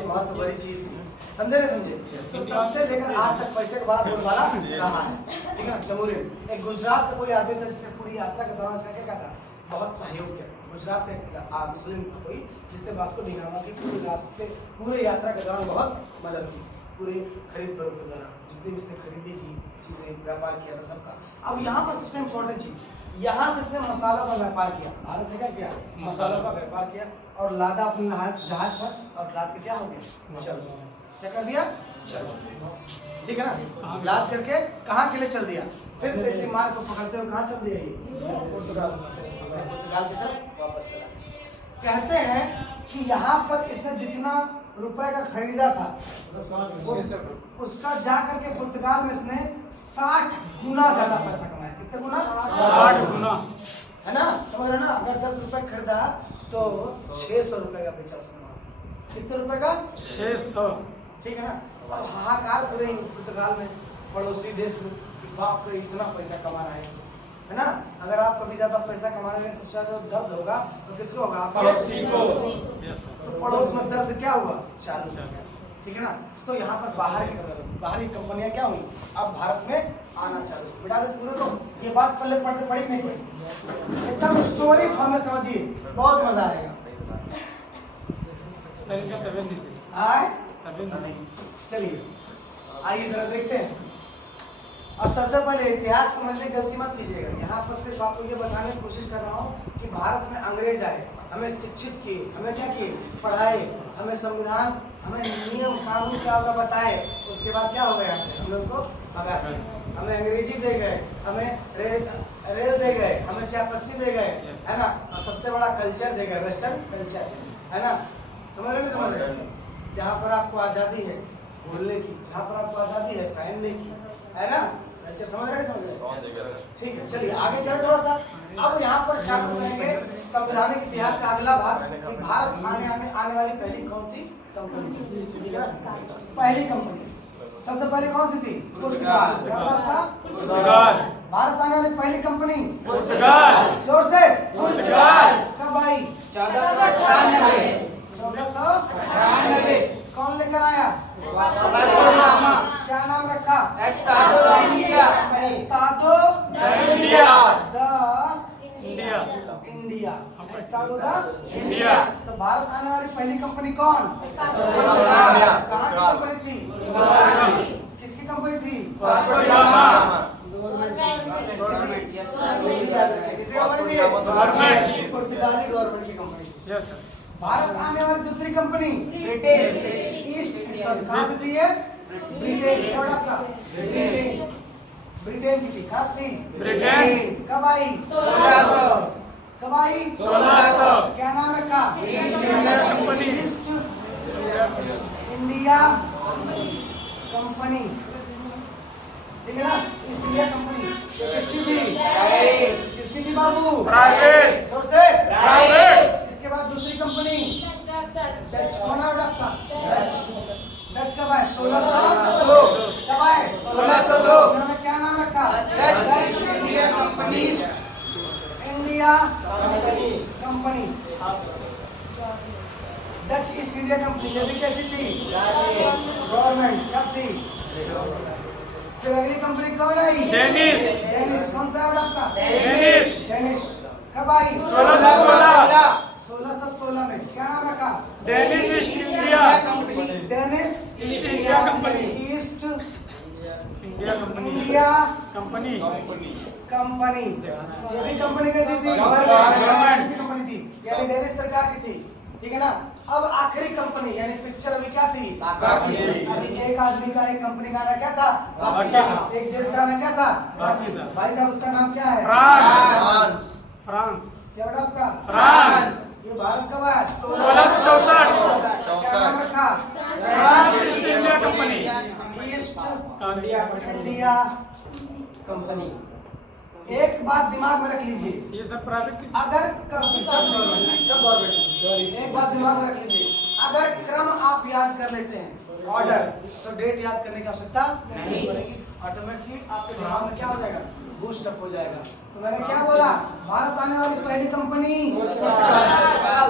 बहुत बड़ी चीज थी, समझे नहीं समझे? तो तब से लेकर आज तक पैसे के बाद बोलबाला रहा है, ठीक है ना। जमूरियन एक गुजरात का कोई आदमी था जिसने पूरी यात्रा के दौरान इसका क्या था? बहुत सहयोग किया। गुजरात का मुस्लिम कोई जिसने वास्को डी गामा की पूरे यात्रा के दौरान बहुत मदद की, पूरी खरीद फरोख्त के दौरान जितनी भी इसने खरीदी की चीजें, व्यापार किया था सबका। अब यहाँ पर सबसे इम्पोर्टेंट चीज, यहाँ से इसने मसालों का व्यापार किया। भारत से क्या किया? मसालों का व्यापार किया और लादा अपने जहाज पर, और लाद के क्या हो गया? चलो, क्या कर दिया? चलो, ठीक है ना। लाद करके कहाँ के लिए चल दिया? फिर से इसी मार्ग को पकड़ते हुए कहाँ चल दिया? ये पुर्तगाल की तरफ वापस चला गया। कहते हैं कि यहाँ पर इसने जितना रुपए का खरीदा था उसका जा करके पुर्तगाल में इसने 60 गुना ज्यादा पैसा कमाया। कितने गुना? 60 गुना। है ना, समझ रहे ना? अगर 10 रुपए खरीदा तो 600 रुपए का बेचा उसने। कितने रुपए का? 600। ठीक है ना। अब हाहाकार पूरे पुर्तगाल में, पड़ोसी देश में, बाप रे इतना पैसा कमा रहा है ना। अगर आप कभी ज्यादा पैसा कमाने में सबसे ज्यादा दर्द होगा तो किसको होगा? पड़ोसी को। तो पड़ोस में दर्द क्या हुआ? चालू। ठीक है ना। तो यहाँ पर बाहरी कंपनियां क्या हुई? अब भारत में आना चालू। बेटा पूरे को ये बात पहले पढ़ते पढ़ी नहीं पढ़ी, एकदम स्टोरी फॉर्म में समझिए, बहुत मजा आएगा। सर इनका तबीयत नहीं सही। आए तबीयत नहीं सही। चलिए आइए जरा देखते हैं। और सबसे पहले इतिहास समझने की गलती मत कीजिएगा। यहाँ पर सिर्फ आपको ये बताने की कोशिश कर रहा हूँ कि भारत में अंग्रेज आए, हमें शिक्षित किए, हमें क्या किए? पढ़ाए, हमें संविधान, हमें नियम कानून क्या होगा बताए। उसके बाद क्या हो गया? हम लोग को भगा दिया। हमें अंग्रेजी दे गए, हमें रेल दे गए, हमें चाय पत्ती दे गए, है ना। और सबसे बड़ा कल्चर दे गए, वेस्टर्न कल्चर, है ना। समझ रहे नहीं समझ रहे? जहाँ पर आपको आजादी है बोलने की, जहाँ पर आपको आजादी है पहनने की, है ना। अच्छा समझ रहे? ठीक है, चलिए आगे चले थोड़ा सा। अब यहाँ पर चालू करेंगे संवैधानिक इतिहास का अगला भाग कि भारत आने वाली पहली कौन सी कंपनी थी। ठीक है, पहली कंपनी सबसे पहले कौन सी थी? पुर्तगाल। क्या था? पुर्तगाल। भारत आने वाली पहली कंपनी पुर्तगाल। जोर से। पुर्तगाल। कब आई? 1498। 1498। कौन लेकर आया? क्या नाम रखा? Estado da India। Estado India. India. India. Estado da India. तो भारत आने वाली पहली कंपनी कौन? इंडिया। कहाँ की कंपनी थी? किसकी कंपनी थी? Vasco da Gama. किसकी कंपनी थी? गवर्नमेंट। पुर्तगाली गवर्नमेंट की कंपनी थी। Yes sir. भारत आने वाली दूसरी कंपनी ब्रिटिश। ईस्ट कहाँ से थी? ये ब्रिटेन। ब्रिटेन की थी। खास थी ब्रिटेन। कब आई? 1600। कब आई? 1600। क्या नाम रखा? East India company. East India company. ठीक है ना, ईस्ट इंडिया कंपनी किसकी थी? किसकी थी बाबू? प्राइवेट। जोर से। प्राइवेट। इसके बाद दूसरी कंपनी डच। होना आपका डच कब आए? 1602। कब आए? 1602। इन्होंने क्या नाम रखा? Dutch east India company. India company. Dutch east India company ये भी कैसी थी? गवर्नमेंट। कब थी? फिर अगली कंपनी कौन आई? डेनिश। डेनिश। कौन सा है आपका? डेनिश। डेनिश कब आई? 1616। 1616 में। क्या नाम रखा? Danish east India company. Danish east India company. East India company. India company. Company. ये भी कंपनी कैसी थी? गवर्नमेंट की कंपनी थी, यानी डेनिश सरकार की थी। ठीक है ना। अब आखिरी कंपनी यानी पिक्चर अभी क्या थी? बाकी। अभी एक आदमी का एक कंपनी का नाम क्या था? बाकी था। एक देश का नाम क्या था? बाकी था। भाई साहब उसका नाम क्या है? फ्रांस। फ्रांस। क्या बेटा आपका? फ्रांस। ये भारत कब आया? 1664। क्या नाम रखा? France east India company. East India company. एक बात दिमाग में रख लीजिए, ये सब प्राइवेट की। अगर सब गवर्नमेंट, एक बात दिमाग में रख लीजिए, अगर क्रम आप याद कर लेते हैं ऑर्डर, तो डेट याद करने की आवश्यकता नहीं पड़ेगी। ऑटोमेटिकली आपके दिमाग में क्या हो जाएगा? बूस्ट अप हो जाएगा। तो मैंने क्या बोला? भारत आने वाली पहली कंपनी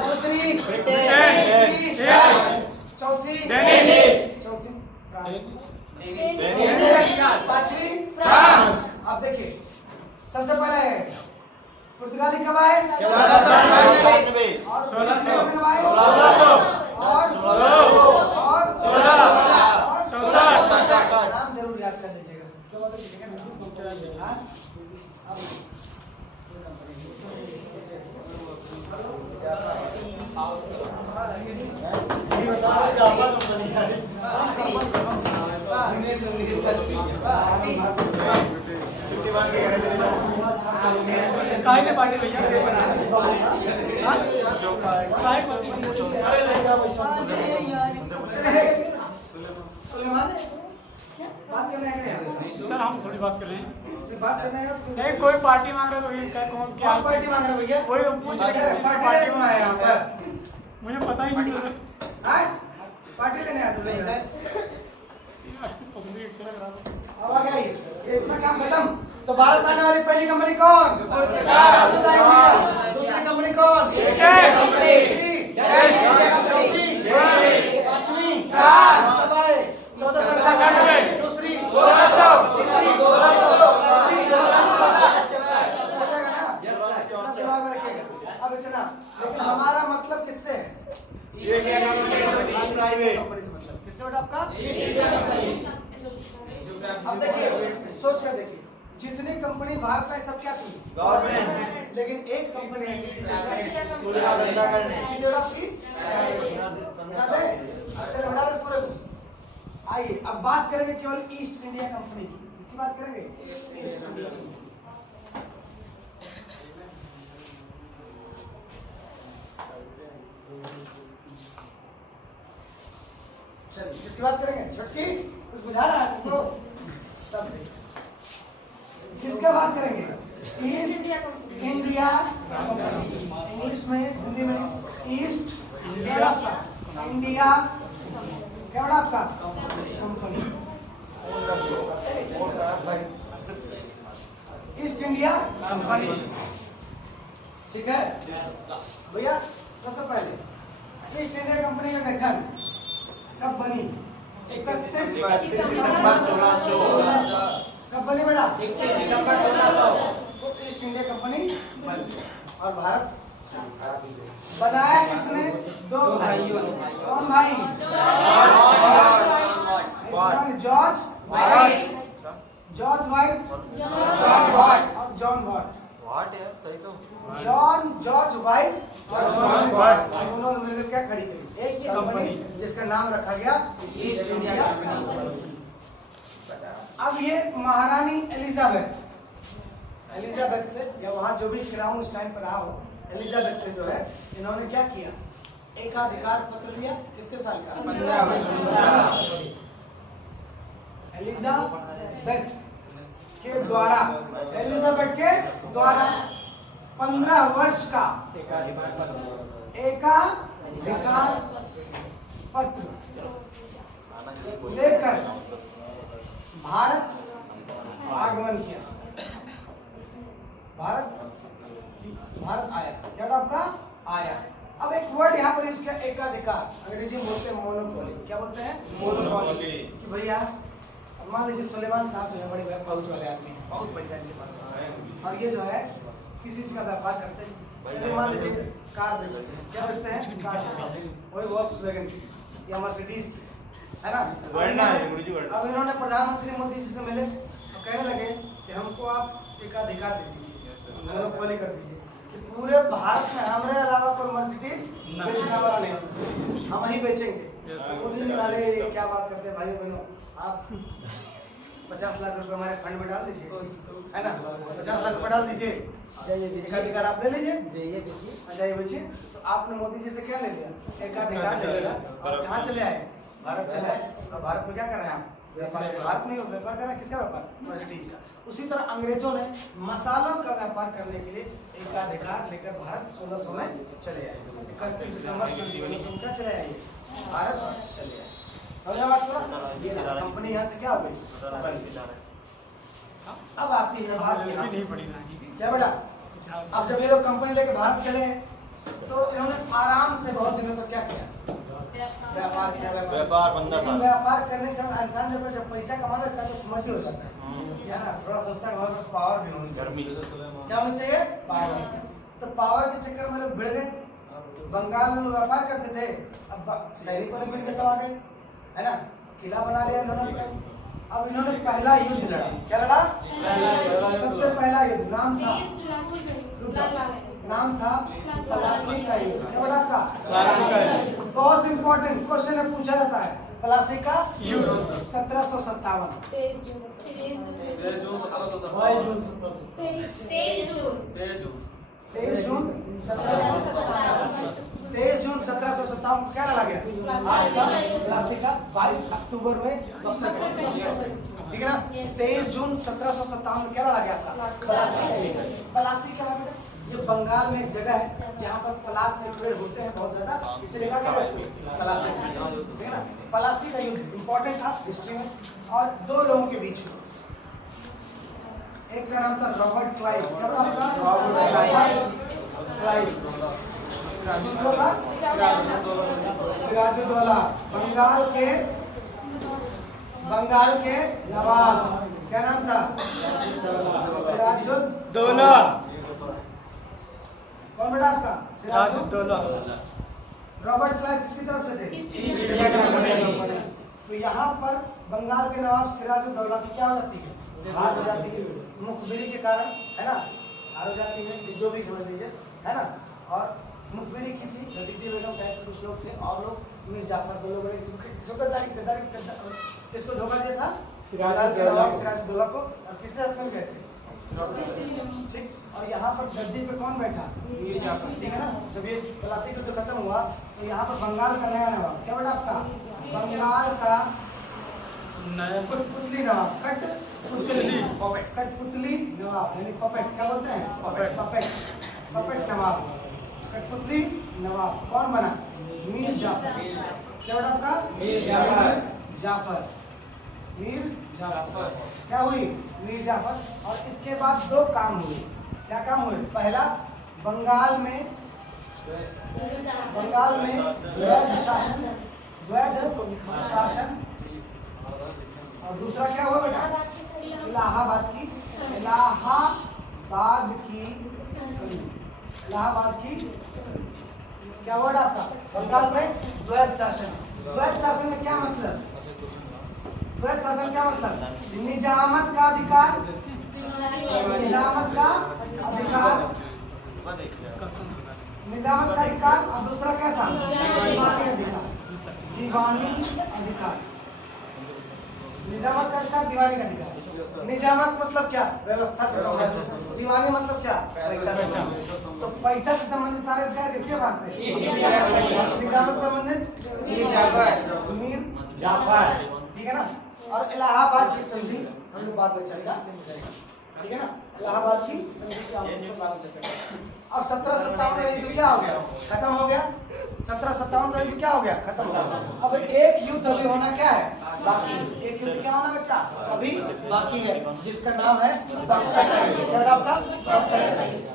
दूसरी ब्रिटेन। चौथी डेनिश। चौथी फ्रांस। डेनिश। पांचवी फ्रांस। आप देखिए सबसे पहले पुर्तगाली कब आए? 1492। और 1600। कब आए? 1600। और 1600। नाम जरूर याद कर लीजिएगा। इसके बाद ठीक है ना? हाँ? काय के पार्टी भैया? हाँ? काय को? सुलेमान बात करने आए हैं सर हम थोड़ी बात कर रहे हैं। बात करने आए नहीं कोई पार्टी मांग रहे तो ये क्या कौन क्या क्या पार्टी मांग रहे हो भैया कोई पूछ रहे पार्टी किस लेने पार्टी क्यों आए यहाँ पर मुझे पता ही नहीं। आए पार्टी लेने आए तुम लोग अब आ गया ये इतना काम खत्म। तो भारत आने वाली पहली कंपनी कौन? दूसरी कंपनी कौन? तीसरी, चौथी, पांचवी, सबाई, 1400, दूसरी 1600, तीसरी 1600, चौथी 1600। दिमाग में रखिएगा। अब इतना, लेकिन हमारा मतलब किससे है? प्राइवेट कंपनी से मतलब किससे बेटा आपका? अब देखिए सोच कर देखिए जितनी कंपनी भारत में सब क्या थी? गवर्नमेंट। लेकिन एक कंपनी ऐसी थी पूरे का धंधा करने। इसकी डेट आपकी याद है? चलो बता दो पूरे को। आइए अब बात करेंगे केवल ईस्ट इंडिया कंपनी की। इसकी बात करेंगे ईस्ट इंडिया। चलिए किसकी बात करेंगे? छुट्टी कुछ बुझा रहा है तुमको? तब किसका बात करेंगे? ईस्ट इंडिया इंग्लिश में हिंदी में ईस्ट इंडिया इंडिया क्या बड़ा आपका कंपनी ईस्ट इंडिया कंपनी। ठीक है भैया सबसे पहले ईस्ट इंडिया कंपनी का गठन कब बनी? 31 दिसंबर 1600। कब बनी बेटा? तो ईस्ट इंडिया कंपनी बनी और भारत बनाया किसने? दो भाइयों। कौन भाई? जॉर्ज वाइट, जॉर्ज वाइट और जॉन वॉट। व्हाट यार सही तो। जॉर्ज वाइट और जॉन वॉट दोनों मिलकर क्या खड़ी करी? एक कंपनी जिसका नाम रखा गया ईस्ट इंडिया कंपनी। अब ये महारानी एलिजाबेथ से या वहां जो भी क्राउन उस टाइम पर रहा हो एलिजाबेथ से जो है इन्होंने क्या किया? एकाधिकार पत्र दिया। कितने साल का? 15 वर्ष। एलिजाबेथ के द्वारा 15 वर्ष का एकाधिकार पत्र लेकर भारत आगमन किया। भारत आया। क्या आपका आया? अब एक वर्ड यहाँ पर यूज किया एकाधिकार। अंग्रेजी में बोलते हैं मोनोपोली। क्या बोलते हैं? मोनोपोली। कि भैया मान लीजिए सुलेमान साहब जो है बड़े पहुंच वाले आदमी हैं, बहुत पैसा इनके पास और ये जो है किसी चीज का व्यापार करते हैं। चलिए मान लीजिए कार बेचते हैं। क्या बेचते हैं? कार वही वॉक्सवैगन या मर्सिडीज है ना। अब इन्होंने प्रधानमंत्री मोदी जी से मिले और कहने लगे कि हमको आप एकाधिकार दे दीजिए, मोनोपोली कर दीजिए कि पूरे भारत में हमारे अलावा कोई मर्सिडीज बेचने वाला नहीं, हम ही बेचेंगे। मोदी जी वाले क्या बात करते हैं भाइयों बहनों, आप 50 लाख रुपए हमारे फंड में डाल दीजिए है ना, 50 लाख रुपए डाल दीजिए, एकाधिकार आप ले लीजिए, जाइए बेचिए। तो आपने मोदी जी से क्या ले लिया? एकाधिकार ले लिया और कहाँ चले आए? भारत चले आए। और भारत में क्या कर रहे हैं आप? व्यापार। भारत में व्यापार कर रहे हैं किसका व्यापार? मर्सिडीज का। उसी तरह अंग्रेजों ने मसालों का व्यापार करने के लिए एकाधिकार लेकर भारत 1600 में चले आए। 31 दिसंबर 1600 क्या चले आए? भारत चले आए। समझा बात पूरा? ये कंपनी यहाँ से क्या हो गई? अब आती है बात क्या बेटा? अब जब ये लोग कंपनी लेके भारत चले तो इन्होंने आराम से बहुत दिनों तक क्या किया? व्यापार किया। व्यापार बंदा था। व्यापार करने के साथ इंसान जब पैसा कमा लेता है तो मर्जी हो जाता है। थोड़ा सोचता है हमारे पास पावर भी होनी चाहिए। क्या होनी चाहिए? पावर। तो पावर के चक्कर में लोग भिड़ गए। बंगाल में लोग व्यापार करते थे, अब सैनिकों ने मिलकर सब आ गए है ना, किला बना लिया इन्होंने। अब इन्होंने पहला युद्ध लड़ा। क्या लड़ा? सबसे पहला युद्ध नाम था प्लासी का युद्ध। क्या बड़ा आपका? बहुत इंपॉर्टेंट क्वेश्चन है, पूछा जाता है प्लासी का युद्ध 1757। 23 जून 1757 23 जून 1757 को क्या डाला गया? आपका प्लासी का 22 अक्टूबर में बक्सर का, ठीक है ना? 23 जून 1757 में क्या डाला गया आपका? पलासी। पलासी क्या है बेटा? ये बंगाल में एक जगह है जहाँ पर पलास के पेड़ होते हैं बहुत ज्यादा, इसे लिखा गया उसको पलासी, ठीक है ना? पलासी का युद्ध इंपॉर्टेंट था हिस्ट्री में, और दो लोगों के बीच में, एक का नाम था रॉबर्ट क्लाइव। क्या नाम था? Robert Clive. सिराजुद्दौला बंगाल के नवाब, क्या नाम था? सिराजुद्दौला। कौन बेटा आपका? सिराजुद्दौला। रॉबर्ट क्लाइव किसकी तरफ से थे? तो यहाँ पर बंगाल के नवाब सिराजुद्दौला की क्या हो जाती है? हार हो जाती है, मुखबिरी के कारण, है ना? हार हो जाती है, जो भी समझ लीजिए, है ना? और मुखबिरी की थी, घसीटी बेगम टाइप के कुछ लोग थे, और लोग मीर जाफर, दो लोगों ने किसको धोखा दिया था? सिराजुद्दौला को। और किससे हत्या गए थे? ठीक। और यहाँ पर गद्दी पे कौन बैठा? मीर जाफर, ठीक है ना? जब ये पलासी युद्ध खत्म हुआ तो यहाँ पर बंगाल का नया नवाब, क्या बेटा आपका? बंगाल का कठपुतली नवाब, कठपुतली नवाब, यानी पपेट, क्या बोलते हैं? पपेट नवाब, कठपुतली नवाब कौन बना? मीर जाफर। क्या बेटा आपका? मीर जाफर। क्या हुई? मीर जाफर। और इसके बाद दो काम हुए। क्या काम हुए? पहला, बंगाल में द्वैध शासन, और दूसरा क्या हुआ बेटा? इलाहाबाद की क्या वर्ड आपका? बंगाल में द्वैध शासन। द्वैध शासन में क्या मतलब? द्वैध शासन क्या मतलब? निजामत का अधिकार, निजामत का अधिकार, और दूसरा क्या था? दीवानी अधिकार। निजामत का अधिकार, दीवानी का अधिकार। निजामत मतलब क्या? व्यवस्था से संबंधित। दीवानी मतलब क्या? पैसा से संबंधित। तो पैसा से संबंधित सारे अधिकार किसके पास थे? निजामत संबंधित मीर जाफर, ठीक है ना? और इलाहाबाद की संधि हम लोग बाद में चर्चा करेंगे, ठीक है ना? इलाहाबाद की संधि की हम लोग बाद में चर्चा करेंगे। अब 1757 का युद्ध क्या हो गया? खत्म हो गया। 1757 का युद्ध क्या हो गया? खत्म हो गया। अब एक युद्ध अभी होना क्या है? बाकी। एक युद्ध क्या होना बच्चा? अभी बाकी है, जिसका नाम है बक्सर का युद्ध। क्या नाम का? बक्सर का युद्ध।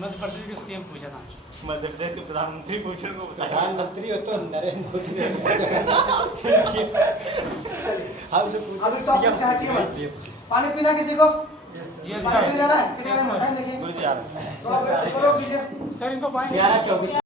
मध्य प्रदेश के सीएम पूछा था। मध्य प्रदेश के प्रधानमंत्री पूछने को बताया। प्रधानमंत्री हो तो नरेंद्र मोदी ने अभी टॉपिक से हटिए मत। पानी पीना किसी को? पानी पीने जाना है? कितने टाइम देखिए गुरु जी आप तो रोक दीजिए सर इनको पाएंगे। 11-24